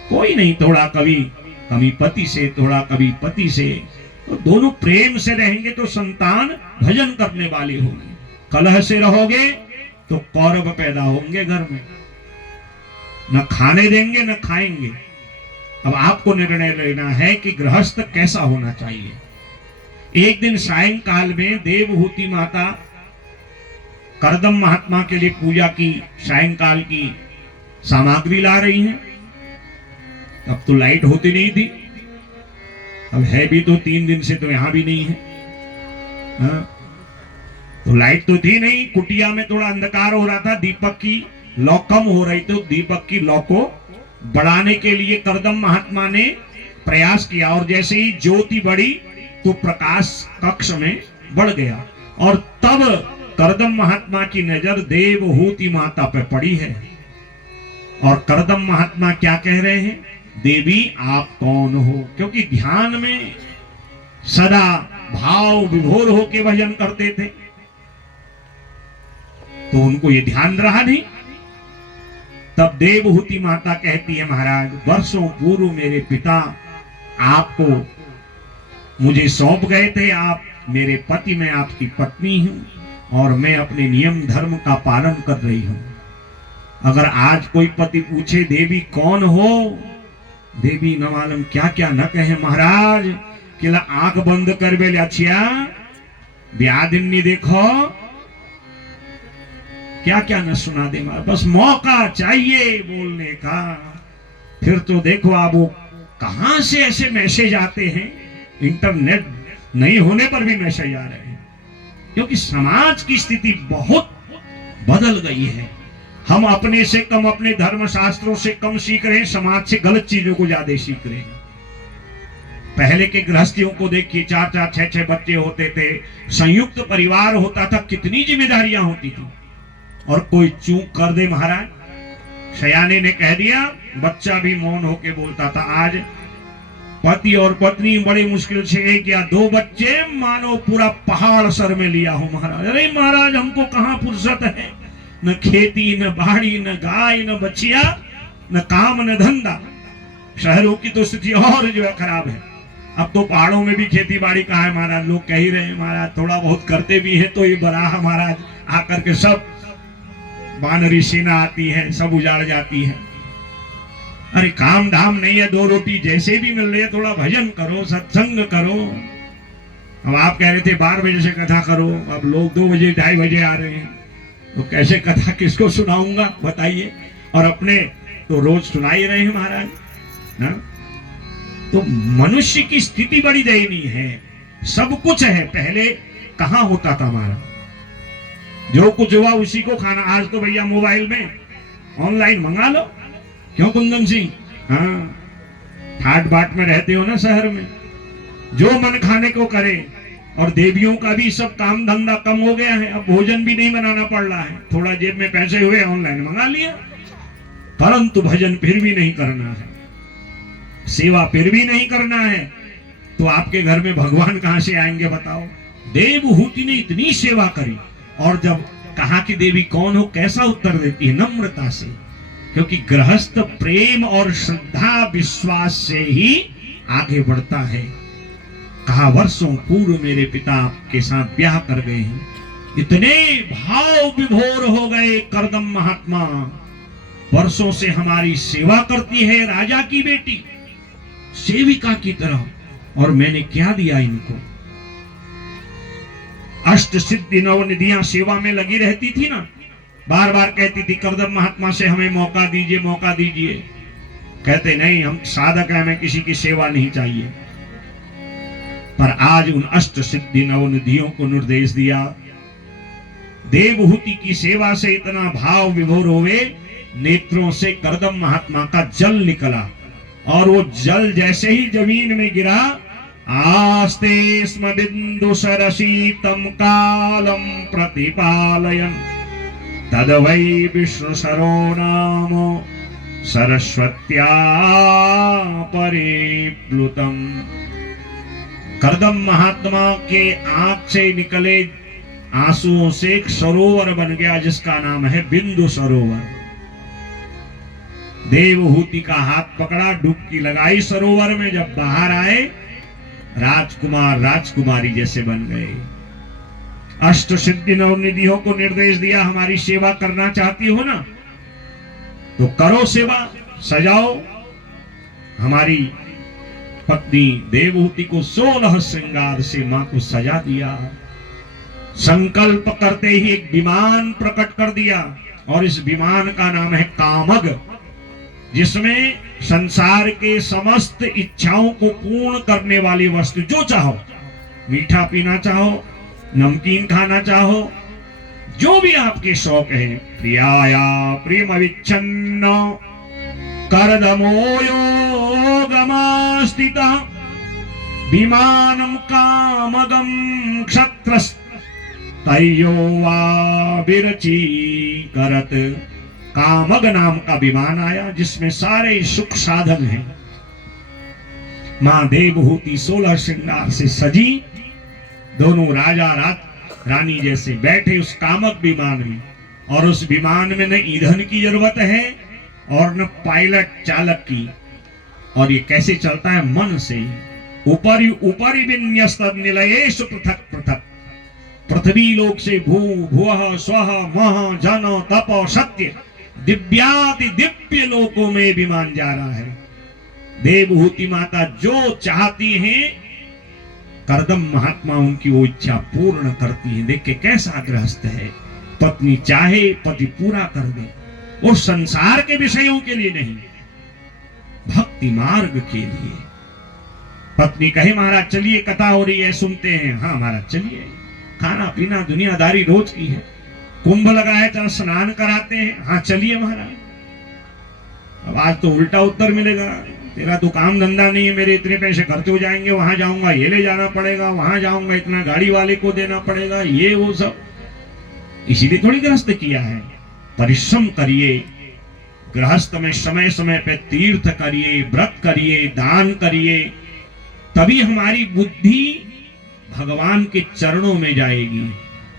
कोई नहीं, थोड़ा कभी पति से, थोड़ा कभी पति से। तो दोनों प्रेम से रहेंगे तो संतान भजन करने वाले होंगे। कलह से रहोगे तो कौरव पैदा होंगे घर में, न खाने देंगे न खाएंगे। अब आपको निर्णय लेना है कि गृहस्थ कैसा होना चाहिए। एक दिन सायंकाल में देवहूति माता करदम महात्मा के लिए पूजा की सायंकाल की सामग्री ला रही हैं। अब तो लाइट होती नहीं थी, अब है भी तो 3 दिन से तो यहां भी नहीं है। तो लाइट तो थी नहीं, कुटिया में थोड़ा अंधकार हो रहा था, दीपक की लौ कम हो रही, तो दीपक की लौ को बढ़ाने के लिए करदम महात्मा ने प्रयास किया। और जैसे ही ज्योति बढ़ी तो प्रकाश कक्ष में बढ़ गया। और तब करदम महात्मा की नजर देवहूति माता पर पड़ी है। और करदम महात्मा क्या कह रहे हैं? देवी आप कौन हो? क्योंकि ध्यान में सदा भाव विभोर होके भजन करते थे, तो उनको ये ध्यान रहा नहीं। तब देवहूति माता कहती है, महाराज वर्षों पूर्व मेरे पिता आपको मुझे सौंप गए थे, आप मेरे पति, मैं आपकी पत्नी हूं और मैं अपने नियम धर्म का पालन कर रही हूं। अगर आज कोई पति पूछे देवी कौन हो, देवी न मालूम क्या क्या न कहे महाराज। किला आंख बंद कर बेले, अच्छा ब्याह दिन नहीं देखो, क्या क्या न सुना दे महाराज। बस मौका चाहिए बोलने का। फिर तो देखो आप वो कहां से ऐसे मैसेज आते हैं, इंटरनेट नहीं होने पर भी मैसेज आ रहे हैं। क्योंकि समाज की स्थिति बहुत बदल गई है। हम अपने से कम, अपने धर्म शास्त्रों से कम सीख रहे हैं, समाज से गलत चीजों को ज्यादा सीख रहे हैं। पहले के गृहस्थियों को देखिए, 4-4, 6-6 बच्चे होते थे, संयुक्त परिवार होता था, कितनी जिम्मेदारियां होती थी। और कोई चूक कर दे महाराज, सयाने ने कह दिया, बच्चा भी मौन होके बोलता था। आज पति और पत्नी बड़ी मुश्किल से 1 या 2 बच्चे, मानो पूरा पहाड़ सर में लिया हो महाराज। अरे महाराज हमको कहां फुर्सत है, न खेती, न बाड़ी, न गाय, न बछिया, न काम, न धंधा। शहरों की तो स्थिति और जो है खराब है। अब तो पहाड़ों में भी खेती बाड़ी कहाँ है महाराज, लोग कह ही रहे हैं महाराज, थोड़ा बहुत करते भी हैं तो ये बराह महाराज आकर के सब वानरी सेना आती है, सब उजाड़ जाती है। अरे काम धाम नहीं है, 2 रोटी जैसे भी मिल रही है, थोड़ा भजन करो, सत्संग करो। अब आप कह रहे थे 12 बजे से कथा करो, अब लोग 2 बजे 2:30 बजे आ रहे हैं, तो कैसे कथा किसको सुनाऊंगा बताइए। और अपने तो रोज सुना ही रहे हैं महाराज ना। तो मनुष्य की स्थिति बड़ी दयनीय है। सब कुछ है, पहले कहां होता था हमारा, जो कुछ हुआ उसी को खाना। आज तो भैया मोबाइल में ऑनलाइन मंगा लो, क्यों कुंदन सिंह? हाँ, ठाट बाट में रहते हो ना शहर में, जो मन खाने को करे। और देवियों का भी सब काम धंधा कम हो गया है, अब भोजन भी नहीं बनाना पड़ रहा है, थोड़ा जेब में पैसे हुए ऑनलाइन मंगा लिया। परंतु भजन फिर भी नहीं करना है, सेवा फिर भी नहीं करना है, तो आपके घर में भगवान कहां से आएंगे बताओ। देवहूति ने इतनी सेवा करी, और जब कहा कि देवी कौन हो, कैसा उत्तर देती है? नम्रता से, क्योंकि गृहस्थ प्रेम और श्रद्धा विश्वास से ही आगे बढ़ता है। कहा वर्षों पूर्व मेरे पिता के साथ ब्याह कर गए हैं, इतने भाव विभोर हो गए करदम महात्मा, वर्षों से हमारी सेवा करती है, राजा की बेटी सेविका की तरह, और मैंने क्या दिया इनको? अष्ट सिद्धि नवनिधियां सेवा में लगी रहती थी ना, बार बार कहती थी करदम महात्मा से हमें मौका दीजिए, मौका दीजिए। कहते नहीं, हम साधक हैं, हमें किसी की सेवा नहीं चाहिए। पर आज उन अष्ट सिद्धि नवनिधियों को निर्देश दिया, देवहूति की सेवा से इतना भाव विभोर हुए, नेत्रों से करदम महात्मा का जल निकला, और वो जल जैसे ही जमीन में गिरा, आस्ते स्म बिंदु सरसीतम कालम प्रतिपालयन तद वै विष्णु सरो नाम सरस्वत्या परिप्लुतम। करदम महात्मा के आंख से निकले आंसुओं से एक सरोवर बन गया, जिसका नाम है बिंदु सरोवर। देवहूति का हाथ पकड़ा, डुबकी लगाई सरोवर में, जब बाहर आए राजकुमार राजकुमारी जैसे बन गए। अष्ट सिद्धि नवनिधियों को निर्देश दिया, हमारी सेवा करना चाहती हो ना तो करो सेवा, सजाओ। हमारी पत्नी देवहूति को 16 श्रृंगार से मां को सजा दिया। संकल्प करते ही एक विमान प्रकट कर दिया, और इस विमान का नाम है कामग, जिसमें संसार के समस्त इच्छाओं को पूर्ण करने वाली वस्तु, जो चाहो, मीठा पीना चाहो, नमकीन खाना चाहो, जो भी आपके शौक है, प्रियाया प्रेम विच्छन्न करदमोयो गमास्तिता विमानम कामगम क्षत्रस् तयो वा विरची करत। कामग नाम का विमान आया, जिसमें सारे सुख साधन हैं। मां देवहूति 16 श्रृंगार से सजी, दोनों राजा रानी जैसे बैठे उस कामक विमान में, और उस विमान में न ईंधन की जरूरत है और न पायलट चालक की। और ये कैसे चलता है? मन से। ऊपरी ऊपरी विन्यस्त निलयेषु पृथक पृथक, पृथ्वी लोक से भू भुवः स्वः मह जन तप सत्य दिव्याति दिव्य लोकों में विमान जा रहा है। देवहूति माता जो चाहती हैं, करदम महात्मा उनकी वो इच्छा पूर्ण करती है। देख के कैसा गृहस्थ है, पत्नी चाहे पति पूरा कर दे, और संसार के विषयों के लिए नहीं, भक्ति मार्ग के लिए। पत्नी कहे महाराज चलिए कथा हो रही है, सुनते हैं। हाँ महाराज चलिए, खाना पीना दुनियादारी रोज की है, कुंभ लगा है चल स्नान कराते हैं। हाँ चलिए महाराज। अब आज तो उल्टा उत्तर मिलेगा, तेरा तो काम धंधा नहीं है, मेरे इतने पैसे खर्च हो जाएंगे, वहां जाऊंगा ये ले जाना पड़ेगा, वहां जाऊंगा इतना गाड़ी वाले को देना पड़ेगा, ये वो सब। इसीलिए थोड़ी गृहस्थ किया है। परिश्रम करिए, गृहस्थ में समय समय पे तीर्थ करिए, व्रत करिए, दान करिए, तभी हमारी बुद्धि भगवान के चरणों में जाएगी।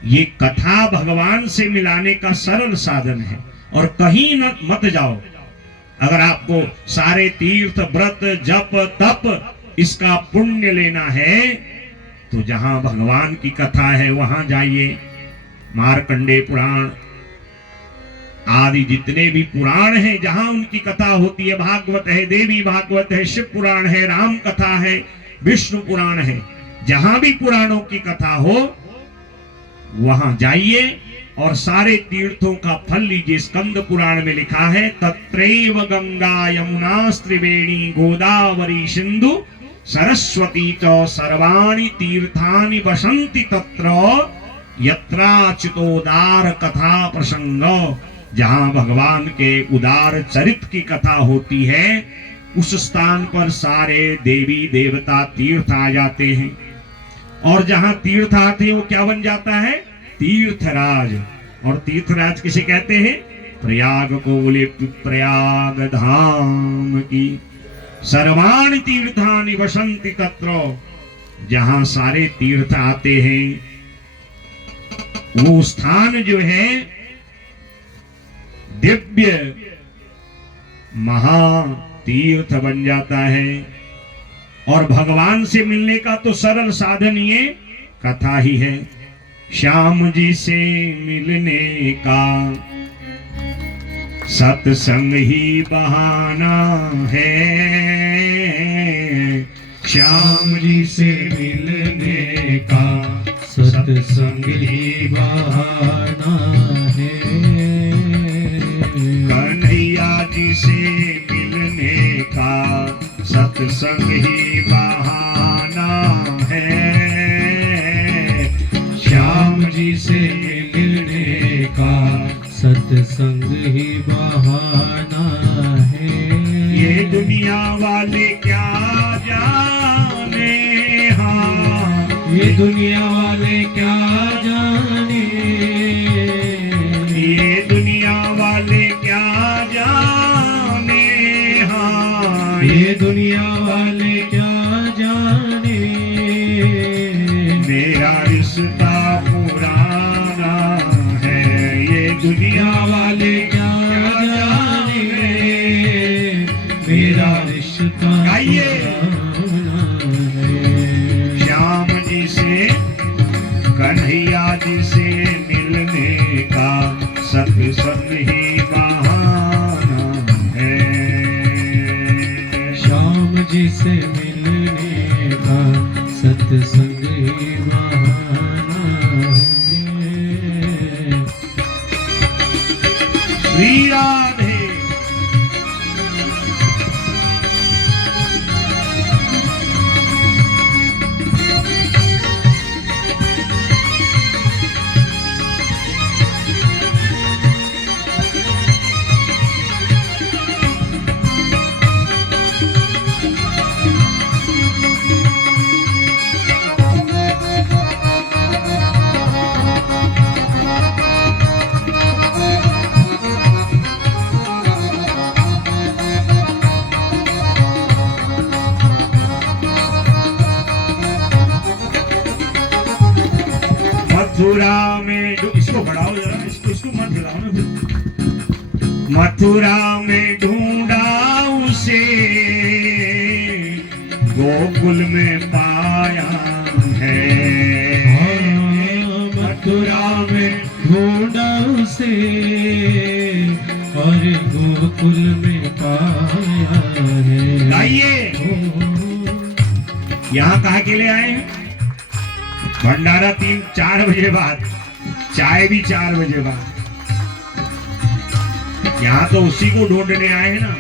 ये कथा भगवान से मिलाने का सरल साधन है। और कहीं न मत जाओ, अगर आपको सारे तीर्थ व्रत जप तप इसका पुण्य लेना है तो जहां भगवान की कथा है वहां जाइए। मार्कंडेय पुराण आदि जितने भी पुराण हैं जहां उनकी कथा होती है, भागवत है, देवी भागवत है, शिव पुराण है, राम कथा है, विष्णु पुराण है, जहां भी पुराणों की कथा हो वहां जाइए और सारे तीर्थों का फल लीजिए। स्कंद पुराण में लिखा है, तत्रैव गंगा यमुना त्रिवेणी गोदावरी सिंधु सरस्वती च सर्वाणि तीर्थानि वसन्ति तत्र यत्राच्युतोदार कथा प्रसंग। जहां भगवान के उदार चरित्र की कथा होती है उस स्थान पर सारे देवी देवता तीर्थ आ जाते हैं। और जहां तीर्थ आते हैं वो क्या बन जाता है? तीर्थराज। और तीर्थराज किसे कहते हैं? प्रयाग को बोले प्रयाग धाम की सर्वाणि तीर्थानि वसन्ति तत्र। जहां सारे तीर्थ आते हैं वो स्थान जो है दिव्य महा तीर्थ बन जाता है। और भगवान से मिलने का तो सरल साधन ये कथा ही है। श्याम जी से मिलने का सत्संग ही बहाना है। श्याम जी से मिलने का सत्संग ही बहाना है। कन्हैया जी से मिलने का सत्संग ही बहाना है। श्याम जी से मिलने का सत्संग ही बहाना है। ये दुनिया वाले क्या जाने, हाँ ये दुनिया वाले क्या जाने, ये दुनिया वाले क्या जाने, हाँ ये दुनिया वाले क्या जाने। मेरा रिश्ता पुराना है। ये दुनिया वाले क्या जाने, मेरा रिश्ता गाइए। पुराना है। श्याम जी से कन्हैया जी से मिलने का सत्संग ही बहाना है। श्याम जी से मिलने का सत्संग ही बहाना है। श्री राधे। मथुरा में जो इसको बढ़ाओ जरा, इसको मत हिलाओ ना फिर। मथुरा में ढूंढा उसे गोकुल में पाया है। मथुरा में ढूंढा उसे और गोकुल में पाया है। गाइए। यहाँ कहा के लिए आए हैं? भंडारा 3-4 बजे बाद, चाय भी 4 बजे बाद। यहाँ तो उसी को ढूंढने आए हैं ना।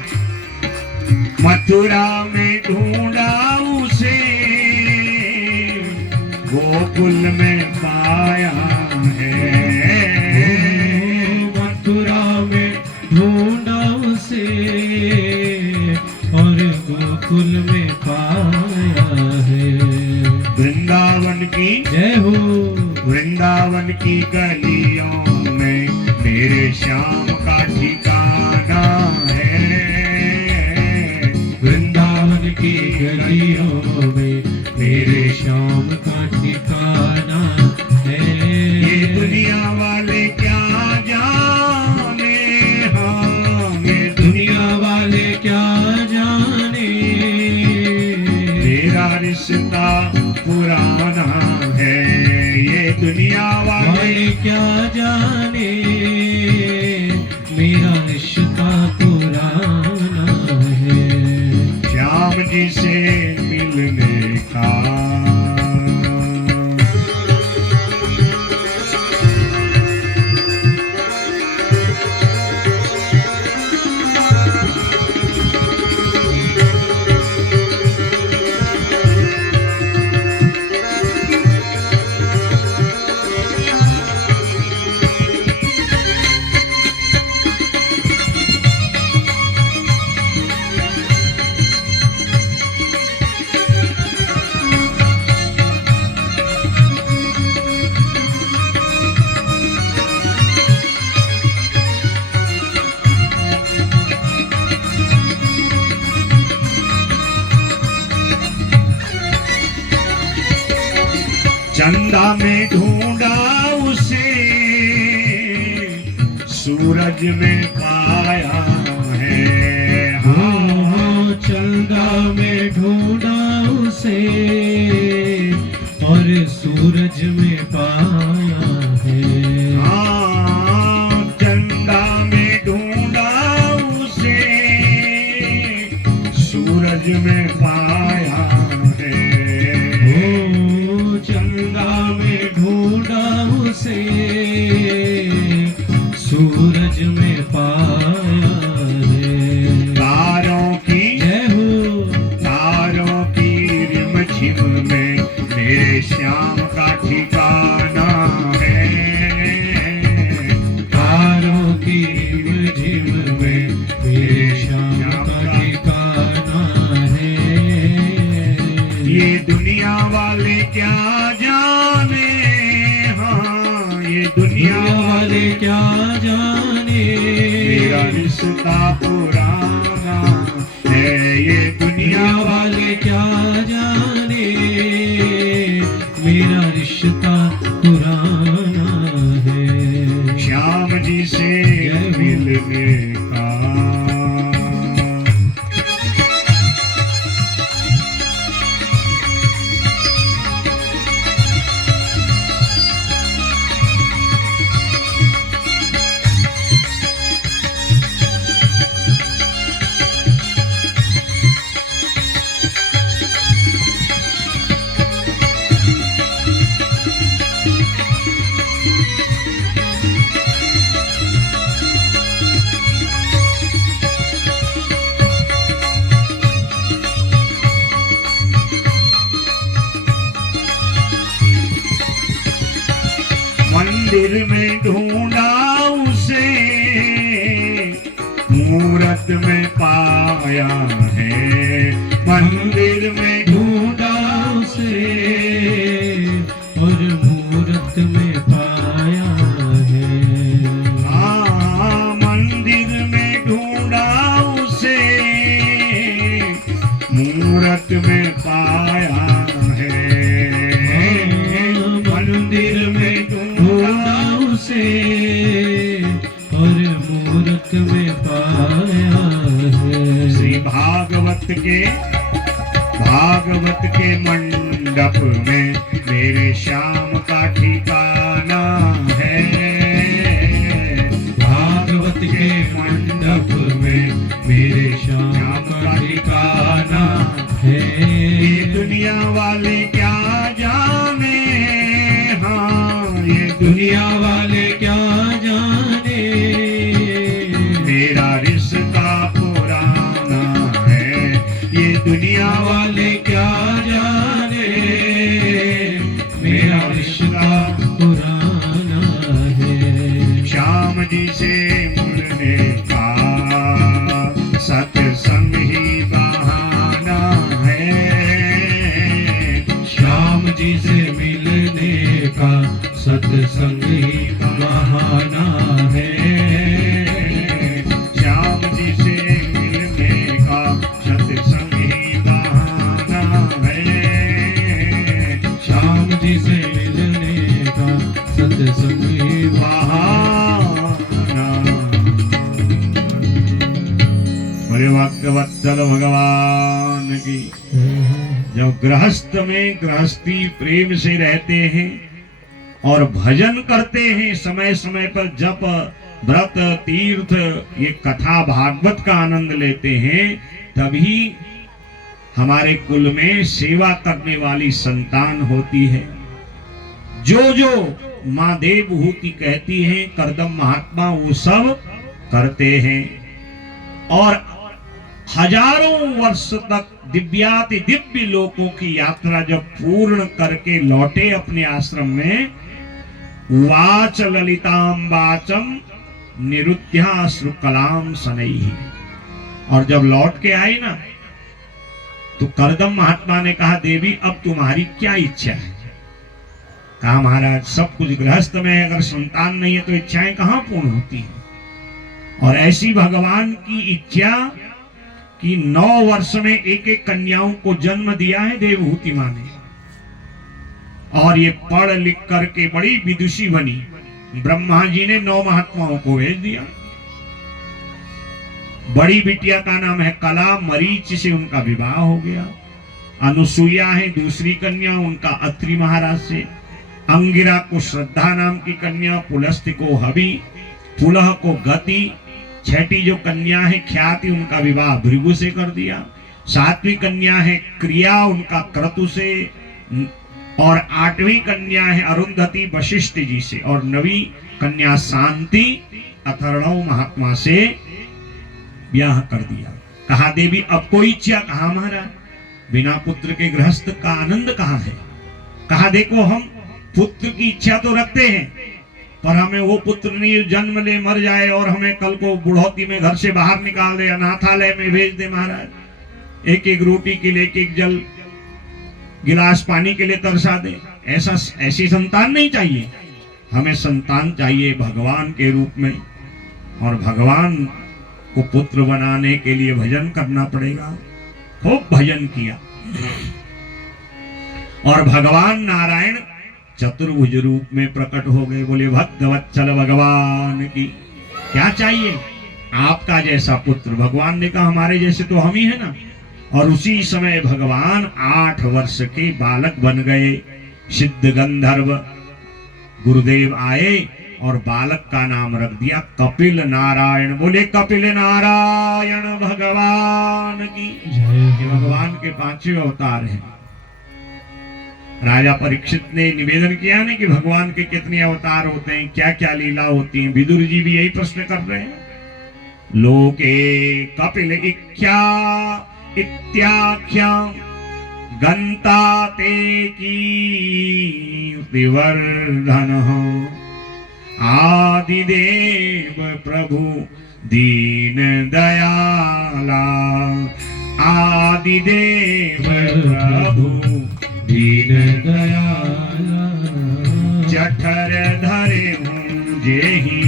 मथुरा में ढूंढा उसे गोकुल में पाया है। मथुरा में ढूंढा उसे और गोकुल में पाया है। वृंदावन की जय हो। वृंदावन की गलियों में मेरे श्याम का ठिकाना है। वृंदावन की गलियों में मेरे श्याम का ठिकाना है। ये दुनिया वाले वाले क्या जाने मेरा रिश्ता पुराना है। श्याम जी से मिलने का चंदा में ढूंढा उसे सूरज में पाया है। हाँ चंदा में ढूंढा उसे और सूरज में पाया है। हाँ चंदा में ढूंढा उसे सूरज में पाया है। ओ चंदा में ढूंढा उसे सूरज में पाया है। तारों की जय हो तारों की रिमझिम में मेरे श्याम का ठिकाना है। तारों की रिमझिम में मेरे श्याम का ठिकाना है। ये दुनिया वाले क्या जाने, हाँ ये दुनिया वाले क्या जाने मेरा रिश्ता पुराना है। ये दुनिया वाले क्या जाने मेरा रिश्ता पुराना है। श्याम जी से मिलने का मंदिर में ढूंढा उसे मूरत में पाया है। मंदिर में ढूंढा उसे और मूरत में पाया है। हाँ मंदिर में ढूंढा उसे मूरत में पाया है। मंदिर में ढूंढा उसे और मूरत में पाया है। श्री भागवत के मंडप में मेरे श्याम का ठिकाना है। भागवत के मंडप में मेरे श्याम का ठिकाना है। ये दुनिया वाले क्या जाने, हाँ ये दुनिया वाले क्या जाने मेरा रिश्ता पुराना है। ये दुनिया वाले क्या जाने मेरा रिश्ता पुराना है। श्याम जी से मिलने का सत्संग ही बहाना है। श्याम जी से मिलने का सत्संग ही बहाना है। श्याम जी से मिलने का सत्संग ही बहाना है। श्याम जी से मिलने का सत्संग ही बहाना। बड़े भक्तवत्सल भगवान की। जब गृहस्थ में गृहस्थी प्रेम से रहते हैं और भजन करते हैं समय समय पर, जप व्रत तीर्थ ये कथा भागवत का आनंद लेते हैं, तभी हमारे कुल में सेवा करने वाली संतान होती है। जो माँ देवहूति कहती हैं करदम महात्मा वो सब करते हैं। और हजारों वर्ष तक दिव्याति दिव्य लोकों की यात्रा जब पूर्ण करके लौटे अपने आश्रम में, वाच ललिताम वाचम निरुद्ध्याश्रु कलाम सनई, और जब लौट के आई ना तो करदम महात्मा ने कहा देवी अब तुम्हारी क्या इच्छा है? कहा महाराज सब कुछ गृहस्थ में है, अगर संतान नहीं है तो इच्छाएं कहां पूर्ण होती हैं। और ऐसी भगवान की इच्छा कि 9 वर्ष में एक एक कन्याओं को जन्म दिया है देवहूति मां ने, और ये पढ़ लिख करके बड़ी विदुषी बनी। ब्रह्मा जी ने 9 महात्माओं को भेज दिया। बड़ी बिटिया का नाम है कला, मरीच से उनका विवाह हो गया। अनुसुईया है दूसरी कन्या, उनका अत्रि महाराज से। अंगिरा को श्रद्धा नाम की कन्या, पुलस्त्य को हवि, पुलह को गति, छठी जो कन्या है ख्याति, उनका विवाह भृगु से कर दिया। 7वीं कन्या है क्रिया, उनका क्रतु से। और 8वीं कन्या है अरुंधति वशिष्ठ जी से। और 9वीं कन्या शांति अथर्वण महात्मा से ब्याह कर दिया। कहा देवी अब कोई इच्छा? कहा महाराज बिना पुत्र के गृहस्थ का आनंद कहाँ है? कहा देखो हम पुत्र की इच्छा तो रखते हैं, पर हमें वो पुत्र नहीं जन्म ले मर जाए और हमें कल को बुढ़ौती में घर से बाहर निकाल दे, अनाथालय में भेज दे महाराज, एक एक रोटी के लिए एक एक जल गिलास पानी के लिए तरसा दे। ऐसी संतान नहीं चाहिए। हमें संतान चाहिए भगवान के रूप में, और भगवान को पुत्र बनाने के लिए भजन करना पड़ेगा। खूब भजन किया और भगवान नारायण चतुर्भुज रूप में प्रकट हो गए। बोले भक्तवत्सल भगवान की। क्या चाहिए? आपका जैसा पुत्र। भगवान ने कहा हमारे जैसे तो हम ही है ना। और उसी समय भगवान 8 वर्ष के बालक बन गए। सिद्ध गंधर्व गुरुदेव आए और बालक का नाम रख दिया कपिल नारायण। बोले कपिल नारायण भगवान की। ये भगवान के 5वें अवतार हैं। राजा परीक्षित ने निवेदन किया ना कि भगवान के कितने अवतार होते हैं, क्या क्या लीला होती है। विदुर जी भी यही प्रश्न कर रहे हैं। लोके कपिल इख्या इत्याख्या गंता ते की वर्धन आदिदेव प्रभु दीन दयाला। आदिदेव प्रभु दीन दयाला। जठर धरे हूँ जेहि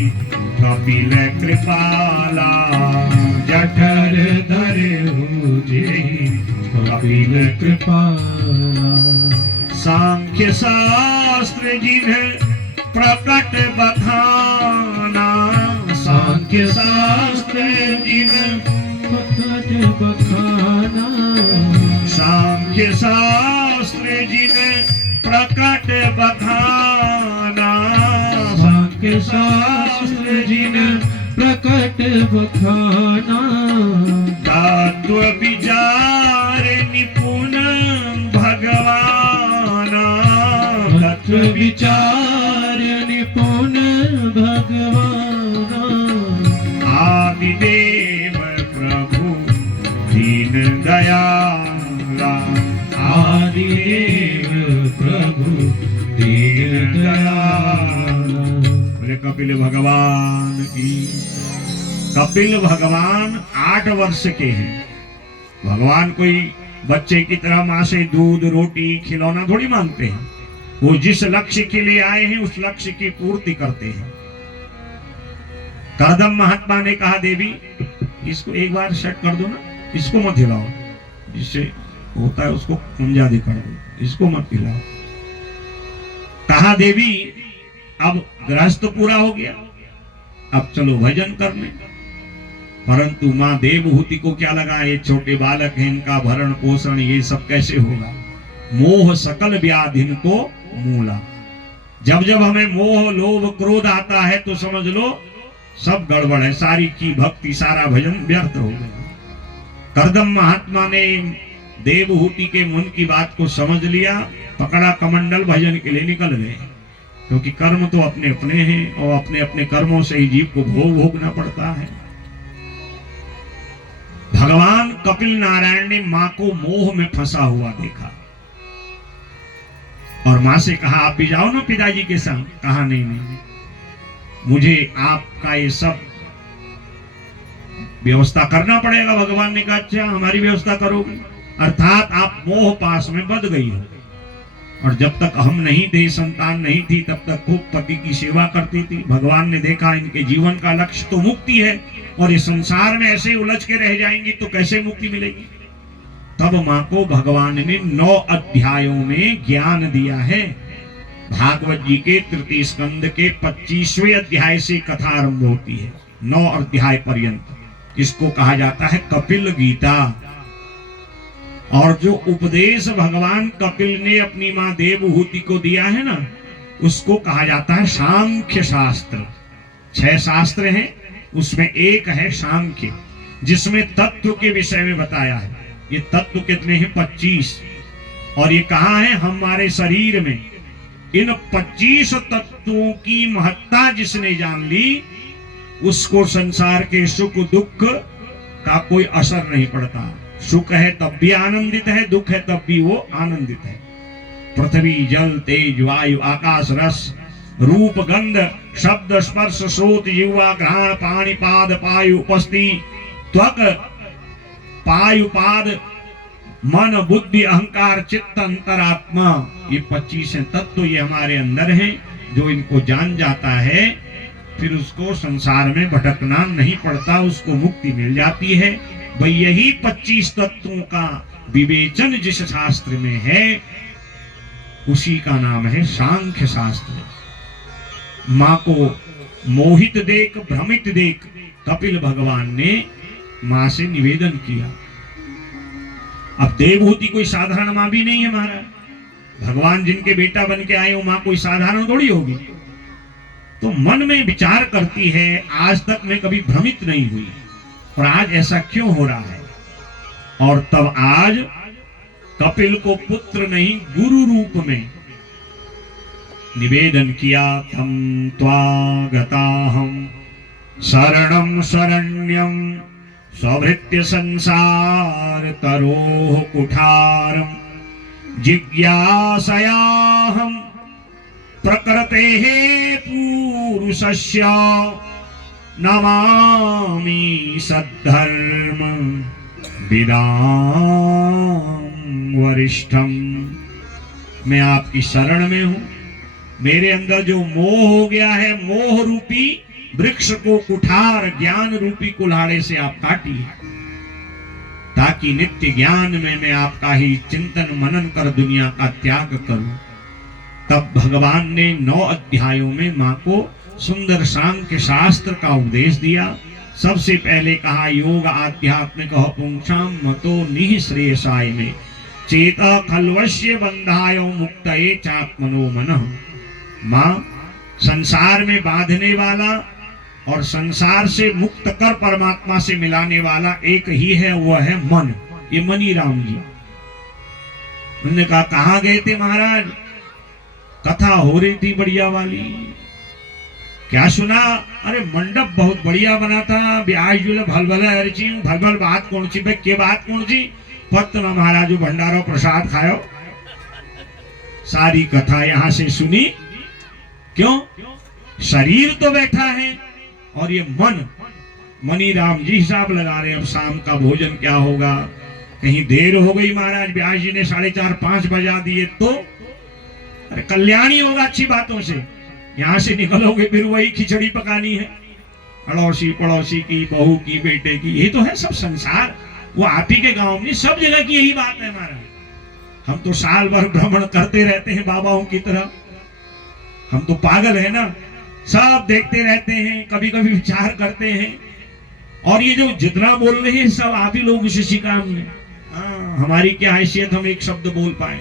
कपिल कृपाला। जठर धरे हूँ जेहि कपिल कृपाला। सांख्य शास्त्र जिन्हें प्रकट बखाना। सांख्य शास्त्र जिन्हें प्रकट बखाना। सांख्य शास्त्र जिन्हें प्रकट बखाना। सांख्य शास्त्र जिन्हें प्रकट बखाना। तत्व विचार निपुण भगवाना। तत्व विचार निपुण भगवाना। आदिदेव प्रभु दीन दयाला। आदिदेव प्रभु दीन दयाला। बोले कपिल भगवान की। कपिल भगवान 8 वर्ष के हैं। भगवान कोई बच्चे की तरह माँ से दूध रोटी खिलौना थोड़ी मांगते हैं। वो जिस लक्ष्य के लिए आए हैं उस लक्ष्य की पूर्ति करते हैं। करदम महात्मा ने कहा देवी इसको एक बार सेट कर दो ना, इसको मत हिलाओ, जिससे होता है उसको मुंजादी कर दो, इसको मत हिलाओ। कहा देवी अब गृहस्थ पूरा हो गया, अब चलो भजन करने। परंतु माँ देवहूति को क्या लगा, ये छोटे बालक हैं, इनका भरण पोषण ये सब कैसे होगा। मोह सकल व्याधिन को मूला। जब जब हमें मोह लोभ क्रोध आता है तो समझ लो सब गड़बड़ है, सारी की भक्ति सारा भजन व्यर्थ हो गया। करदम महात्मा ने देवहूति के मन की बात को समझ लिया, पकड़ा कमंडल, भजन के लिए निकल गए। क्योंकि कर्म तो अपने अपने हैं और अपने अपने कर्मों से ही जीव को भोग भोगना पड़ता है। भगवान कपिल नारायण ने मां को मोह में फंसा हुआ देखा और मां से कहा आप भी जाओ ना पिताजी के संग। कहा नहीं नहीं, मुझे आपका ये सब व्यवस्था करना पड़ेगा। भगवान ने कहा अच्छा हमारी व्यवस्था करोगे, अर्थात आप मोह पास में बंध गई हो। और जब तक हम नहीं थे, संतान नहीं थी, तब तक खूब पति की सेवा करती थी। भगवान ने देखा इनके जीवन का लक्ष्य तो मुक्ति है और इस संसार में ऐसे उलझ के रह जाएंगी तो कैसे मुक्ति मिलेगी। तब मां को भगवान ने 9 अध्यायों में ज्ञान दिया है। भागवत जी के तृतीय स्कंद के 25वें अध्याय से कथा आरंभ होती है 9 अध्याय पर्यंत। इसको कहा जाता है कपिल गीता। और जो उपदेश भगवान कपिल ने अपनी मां देवहूति को दिया है ना, उसको कहा जाता है सांख्य शास्त्र। 6 शास्त्र हैं, उसमें एक है सांख्य, जिसमें तत्व के विषय में बताया है। ये तत्व कितने हैं? 25। और ये कहा है हमारे शरीर में। इन 25 तत्वों की महत्ता जिसने जान ली, उसको संसार के सुख दुख का कोई असर नहीं पड़ता। सुख है तब भी आनंदित है, दुख है तब भी वो आनंदित है। पृथ्वी जल तेज वायु आकाश रस रूप गंध शब्द स्पर्श श्रोत जिह्वा घ्राण पाणि पाद पायु उपस्थि त्वक पायुपाद मन बुद्धि अहंकार चित्त अंतरात्मा, ये 25 तत्व ये हमारे अंदर हैं। जो इनको जान जाता है फिर उसको संसार में भटकना नहीं पड़ता, उसको मुक्ति मिल जाती है। भाई यही 25 तत्वों का विवेचन जिस शास्त्र में है उसी का नाम है सांख्य शास्त्र। मां को मोहित देख भ्रमित देख कपिल भगवान ने मां से निवेदन किया। अब देवहूति कोई साधारण मां भी नहीं है महाराज। भगवान जिनके बेटा बन के आए वो मां कोई साधारण थोड़ी होगी। तो मन में विचार करती है आज तक मैं कभी भ्रमित नहीं हुई और आज ऐसा क्यों हो रहा है। और तब आज कपिल को पुत्र नहीं गुरु रूप में निवेदन किया। तम त्वागताहं शरणं शरण्यं स्वभृत्य संसार तरोः कुठारं जिज्ञासयाहं प्रकृतेः पुरुषस्य नमामि सद्धर्म विदां वरिष्ठम। मैं आपकी शरण में हूं। मेरे अंदर जो मोह हो गया है, मोह रूपी वृक्ष को कुठार ज्ञान रूपी कुल्हाड़े से आप काटिए, ताकि नित्य ज्ञान में मैं आपका ही चिंतन मनन कर दुनिया का त्याग करूं। तब भगवान ने 9 अध्यायों में मां को सुंदर सांख्य शास्त्र का उपदेश दिया। सबसे पहले कहा योग आध्यात्मिक पुंसाम मतो निःश्रेयसाय में चेता खल्वश्य बंधाय मुक्तये चात्मनो मनः। मां संसार में बांधने वाला और संसार से मुक्त कर परमात्मा से मिलाने वाला एक ही है, वह है मन। ये मनी राम जी। उन्होंने कहा कहां गए थे महाराज? कथा हो रही थी बढ़िया वाली। क्या सुना? अरे मंडप बहुत बढ़िया बना था, ब्याह जुले भल भल अर्ची भल भल बात कौन सी? भाई के बात कौन सी? पत्न महाराज भंडारो प्रसाद खायो। सारी कथा यहां से सुनी। क्यों? शरीर तो बैठा है और ये मन, मनी राम जी हिसाब लगा रहे। अब शाम का भोजन क्या होगा? कहीं देर हो गई महाराज, ब्याह जी ने 4:30-5 बजा दिए तो अरे कल्याणी होगा अच्छी बातों से। यहां से निकलोगे फिर वही खिचड़ी पकानी है, अड़ोसी पड़ोसी की, बहू की, बेटे की। ये तो है सब संसार। वो आप ही के गांव में सब जगह की यही बात है महाराज। हम तो साल भर भ्रमण करते रहते हैं बाबाओं की तरह। हम तो पागल है ना, सब देखते रहते हैं, कभी कभी विचार करते हैं। और ये जो जितना बोल रहे हैं सब आप ही लोग उसे सिखा हमने। हमारी क्या हैसियत हम एक शब्द बोल पाए।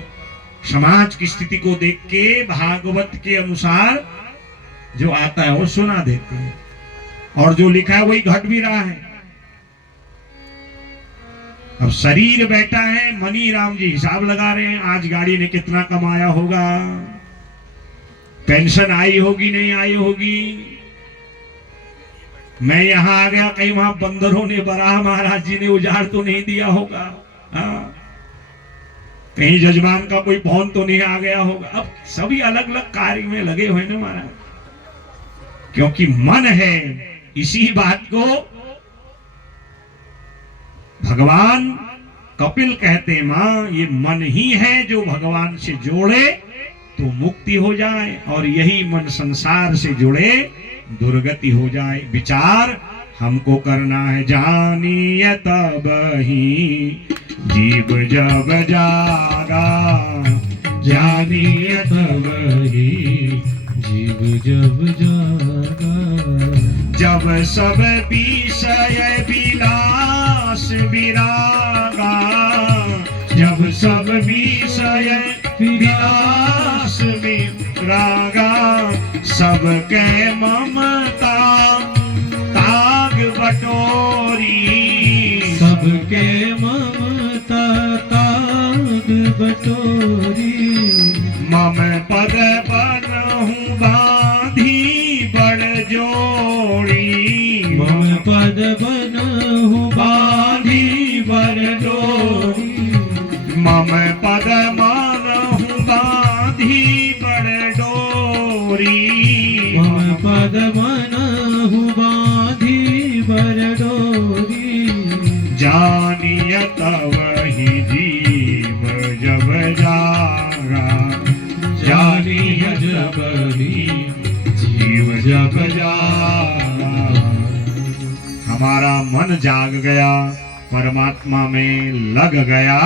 समाज की स्थिति को देख के भागवत के अनुसार जो आता है वो सुना देते हैं, और जो लिखा है वही घट भी रहा है। अब शरीर बैठा है, मनी राम जी हिसाब लगा रहे हैं, आज गाड़ी ने कितना कमाया होगा, पेंशन आई होगी नहीं आई होगी, मैं यहां आ गया, कहीं वहां बंदरों ने बराह महाराज जी ने उजाड़ तो नहीं दिया होगा, कहीं जजमान का कोई फोन तो नहीं आ गया होगा। अब सभी अलग अलग कार्य में लगे हुए ना महाराज, क्योंकि मन है। इसी बात को भगवान कपिल कहते, मां ये मन ही है जो भगवान से जोड़े तो मुक्ति हो जाए, और यही मन संसार से जुड़े दुर्गति हो जाए। विचार हमको करना है, जानिए तब ही जीव जब जागा, जानिए तब ही जीव जब जागा, जब सब विषय विलास विरागा, जब सब विषय विलास विरागा, सबके ममता ताग बटोरी, सबके ममता ताग बटोरी, मम पद बनहु बांधी बड़ जोड़ी, मम पद बनहु बांधी बड़ जोड़ी, मम पद मानहु बांधी बड़ डोरी, मम पद बनहु बांधी बड़ डोरी, जानिय तब ही जीव जब जागा, जानिए जब ही जीव जब जागा। हमारा मन जाग गया, परमात्मा में लग गया,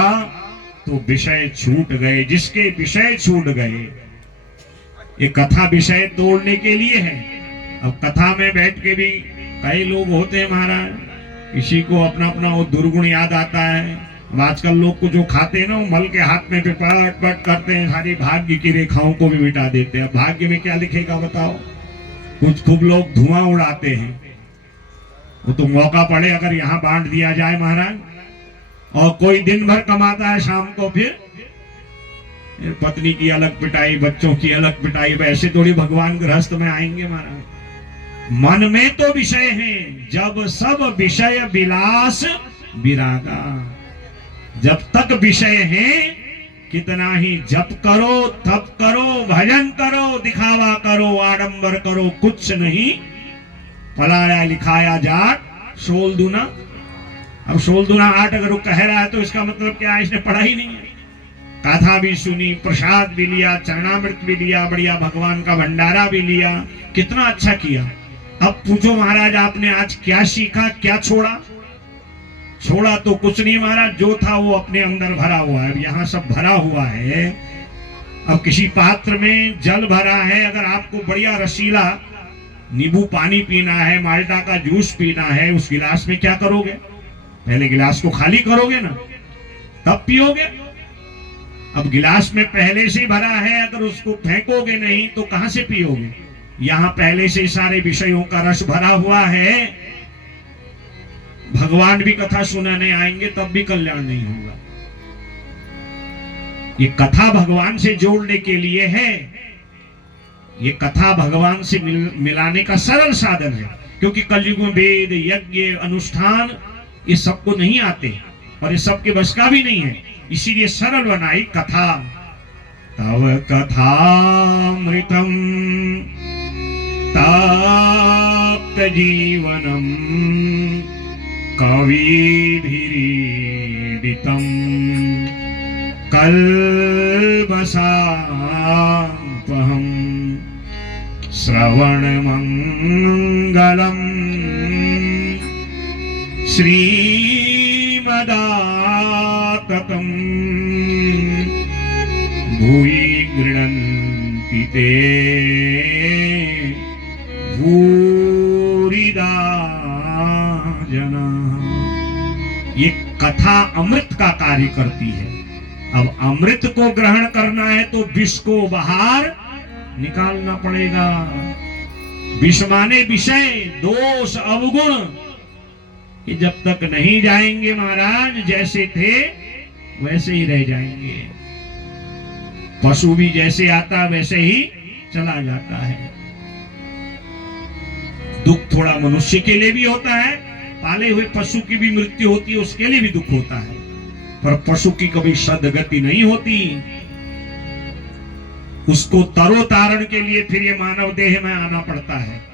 तो विषय छूट गए। जिसके विषय छूट गए, ये कथा विषय तोड़ने के लिए है। अब कथा में बैठ के भी कई लोग होते हैं महाराज, किसी को अपना अपना वो दुर्गुण याद आता है। अब आजकल लोग को जो खाते हैं ना, वो मल के हाथ में पट पट करते हैं, सारी भाग्य की रेखाओं को भी मिटा देते हैं। अब भाग्य में क्या लिखेगा बताओ? कुछ खूब लोग धुआं उड़ाते हैं, वो तो मौका पड़े अगर यहाँ बांट दिया जाए महाराज। और कोई दिन भर कमाता है, शाम को फिर पत्नी की अलग पिटाई, बच्चों की अलग पिटाई। वैसे थोड़ी भगवान गृहस्थ में आएंगे महाराज। मन में तो विषय है, जब सब विषय विलास विरागा, जब तक विषय है कितना ही जप करो, तप करो, भजन करो, दिखावा करो, आडंबर करो, कुछ नहीं। पलाया लिखाया जाट सोल दूना। अब सोल दूना 8 अगर वो कह रहा है तो इसका मतलब क्या है? इसने पढ़ा ही नहीं है। कथा भी सुनी, प्रसाद भी लिया, चरणामृत भी लिया, बढ़िया भगवान का भंडारा भी लिया, कितना अच्छा किया। अब पूछो महाराज आपने आज क्या सीखा, क्या छोड़ा? छोड़ा तो कुछ नहीं महाराज, जो था वो अपने अंदर भरा हुआ है। अब यहाँ सब भरा हुआ है। अब किसी पात्र में जल भरा है, अगर आपको बढ़िया रसीला नींबू पानी पीना है, माल्टा का जूस पीना है, उस गिलास में क्या करोगे? पहले गिलास को खाली करोगे ना, तब पियोगे। अब गिलास में पहले से भरा है, अगर उसको फेंकोगे नहीं तो कहां से पियोगे? यहाँ पहले से सारे विषयों का रस भरा हुआ है। भगवान भी कथा सुनाने आएंगे तब भी कल्याण नहीं होगा। ये कथा भगवान से जोड़ने के लिए है। ये कथा भगवान से मिलाने का सरल साधन है, क्योंकि कलयुग में वेद यज्ञ अनुष्ठान ये सबको नहीं आते और ये सबके बस का भी नहीं है। इसीलिए सरल बनाई कथा। तव कथामृतम ताप्त जीवनम कविभिरीडितम कल्पसापहम श्रवणमंगलम श्रीमदाततं भूयि गृह्णन्ति ते भूरिदा जना। ये कथा अमृत का कार्य करती है। अब अमृत को ग्रहण करना है तो विष को बाहर निकालना पड़ेगा। विष माने विषय, दोष, अवगुण, कि जब तक नहीं जाएंगे महाराज जैसे थे वैसे ही रह जाएंगे। पशु भी जैसे आता वैसे ही चला जाता है। दुख थोड़ा मनुष्य के लिए भी होता है, पाले हुए पशु की भी मृत्यु होती है, उसके लिए भी दुख होता है, पर पशु की कभी सदगति नहीं होती। उसको तरोतारण के लिए फिर ये मानव देह में आना पड़ता है।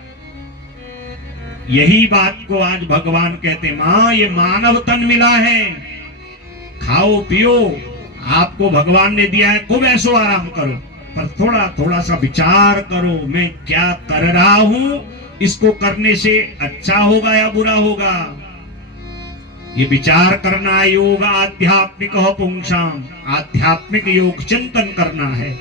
यही बात को आज भगवान कहते, मां ये मानव तन मिला है, खाओ पियो, आपको भगवान ने दिया है, खूब ऐसो आराम करो, पर थोड़ा थोड़ा सा विचार करो, मैं क्या कर रहा हूं, इसको करने से अच्छा होगा या बुरा होगा। ये विचार करना योग आध्यात्मिक पुंसाम, आध्यात्मिक योग चिंतन करना है।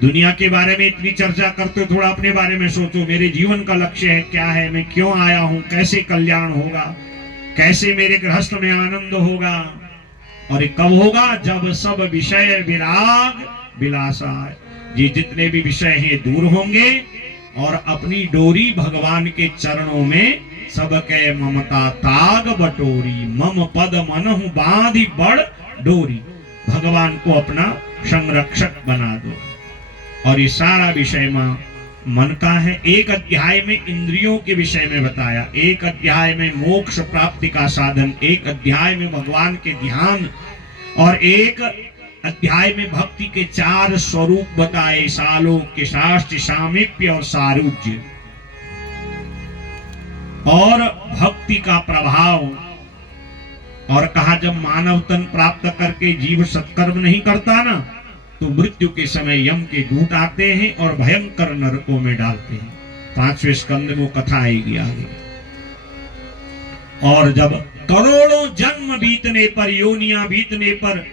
दुनिया के बारे में इतनी चर्चा करते हो, थोड़ा अपने बारे में सोचो, मेरे जीवन का लक्ष्य है क्या है, मैं क्यों आया हूं, कैसे कल्याण होगा, कैसे मेरे गृहस्थ में आनंद होगा। और ये कब होगा, जब सब विषय विराग विलासा, ये जितने भी विषय हैं दूर होंगे और अपनी डोरी भगवान के चरणों में सबके ममता ताग बटोरी, मम पद मनहु बांधी बड़ डोरी, भगवान को अपना संरक्षक बना दो। और ये सारा विषय मन का है। एक अध्याय में इंद्रियों के विषय में बताया, एक अध्याय में मोक्ष प्राप्ति का साधन, एक अध्याय में भगवान के ध्यान, और एक अध्याय में भक्ति के 4 स्वरूप बताए, सालोक्य, शास्त्र, सामीप्य और सारूज्य। और भक्ति का प्रभाव, और कहा जब मानव तन प्राप्त करके जीव सत्कर्म नहीं करता ना, तो मृत्यु के समय यम के दूत आते हैं और भयंकर नरकों में डालते हैं। 5वें स्कंद में कथा आएगी आगे। और जब करोड़ों जन्म बीतने पर, योनियां बीतने पर,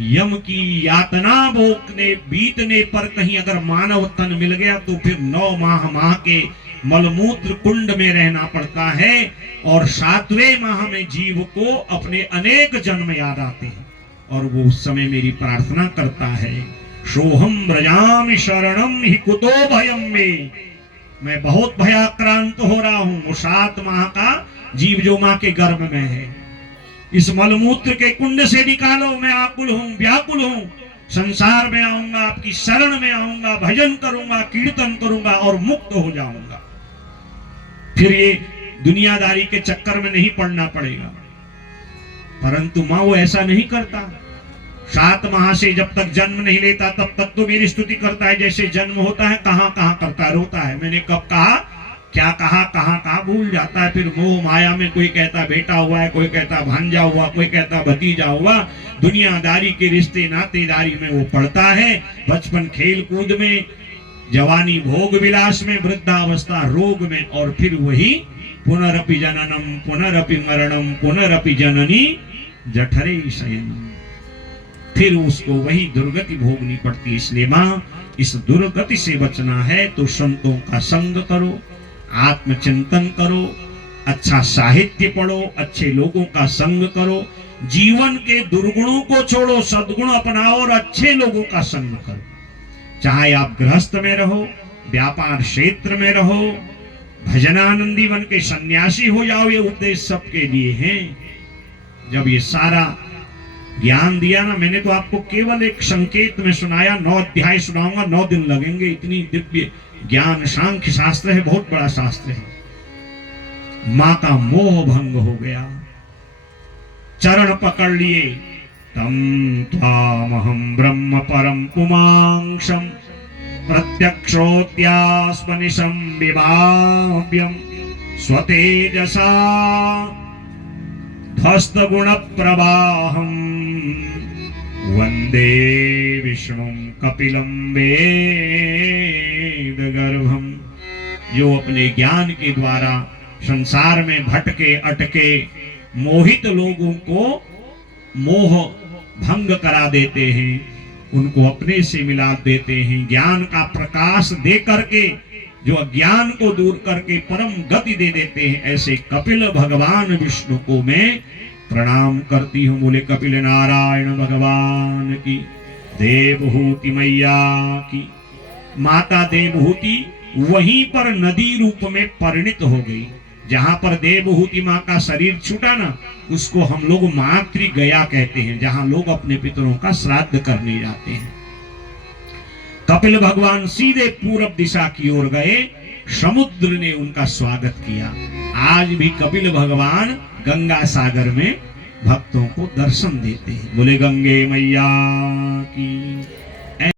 यम की यातना भोगने बीतने पर कहीं अगर मानव तन मिल गया तो फिर 9 माह के मलमूत्र कुंड में रहना पड़ता है। और 7वें माह में जीव को अपने अनेक जन्म याद आते हैं और वो उस समय मेरी प्रार्थना करता है, सोहम व्रजामि शरणम हि कुतो भयम में, मैं बहुत भयाक्रांत हो रहा हूं। वो 7 माह का जीव जो मां के गर्भ में है, इस मलमूत्र के कुंड से निकालो, मैं आकुल हूं, व्याकुल हूं, संसार में आऊंगा, आपकी शरण में आऊंगा, भजन करूंगा, कीर्तन करूंगा और मुक्त हो जाऊंगा। फिर ये दुनियादारी के चक्कर में नहीं पड़ना पड़ेगा। परंतु मां वो ऐसा नहीं करता। 7 माह से जब तक जन्म नहीं लेता तब तक तो मेरी स्तुति करता है, जैसे जन्म होता है कहां कहां करता है, रोता है, मैंने कब कहा, क्या कहा, कहां कहां भूल जाता है। फिर मोह माया में कोई कहता बेटा हुआ है, कोई कहता भांजा हुआ, कोई कहता भतीजा हुआ, दुनियादारी के रिश्ते नातेदारी में वो पड़ता है। बचपन खेल कूद में, जवानी भोग विलास में, वृद्धावस्था रोग में, और फिर वही पुनरपि जननम पुनरपि मरणम पुनरपि जननी जठरे शयनम, फिर उसको वही दुर्गति भोगनी पड़ती है। इसलिए मां, इस दुर्गति से बचना है तो संतों का संग करो, आत्मचिंतन करो, अच्छा साहित्य पढ़ो, अच्छे लोगों का संग करो, जीवन के दुर्गुणों को छोड़ो, सद्गुण अपनाओ और अच्छे लोगों का संग करो। चाहे आप गृहस्थ में रहो, व्यापार क्षेत्र में रहो, भजनानंदी बन के सन्यासी हो जाओ, ये उपदेश सबके लिए है। जब ये सारा ज्ञान दिया ना, मैंने तो आपको केवल एक संकेत में सुनाया, 9 अध्याय सुनाऊंगा, 9 दिन लगेंगे, इतनी दिव्य ज्ञान। सांख्य शास्त्र है, बहुत बड़ा शास्त्र है। मां का मोह भंग हो गया, चरण पकड़ लिए, तम त्वामहं ब्रह्म परम पुमांशम प्रत्यक्षोत्यास्मनिशं विभाव्यं स्वतेजसा ध्वस्त गुण प्रवाहं वंदे विष्णुं कपिलं वेदगर्भं। जो अपने ज्ञान के द्वारा संसार में भटके अटके मोहित लोगों को मोह भंग करा देते हैं, उनको अपने से मिला देते हैं, ज्ञान का प्रकाश दे करके जो अज्ञान को दूर करके परम गति दे देते हैं, ऐसे कपिल भगवान विष्णु को मैं प्रणाम करती हूँ। बोले कपिल नारायण भगवान की, देवहूति मैया की। माता देवहूति वहीं पर नदी रूप में परिणित हो गई। जहां पर देवहूति माँ का शरीर छूटा ना, उसको हम लोग मातृ गया कहते हैं, जहां लोग अपने पितरों का श्राद्ध करने जाते हैं। कपिल भगवान सीधे पूरब दिशा की ओर गए, समुद्र ने उनका स्वागत किया। आज भी कपिल भगवान गंगा सागर में भक्तों को दर्शन देते हैं। बोले गंगे मैया की।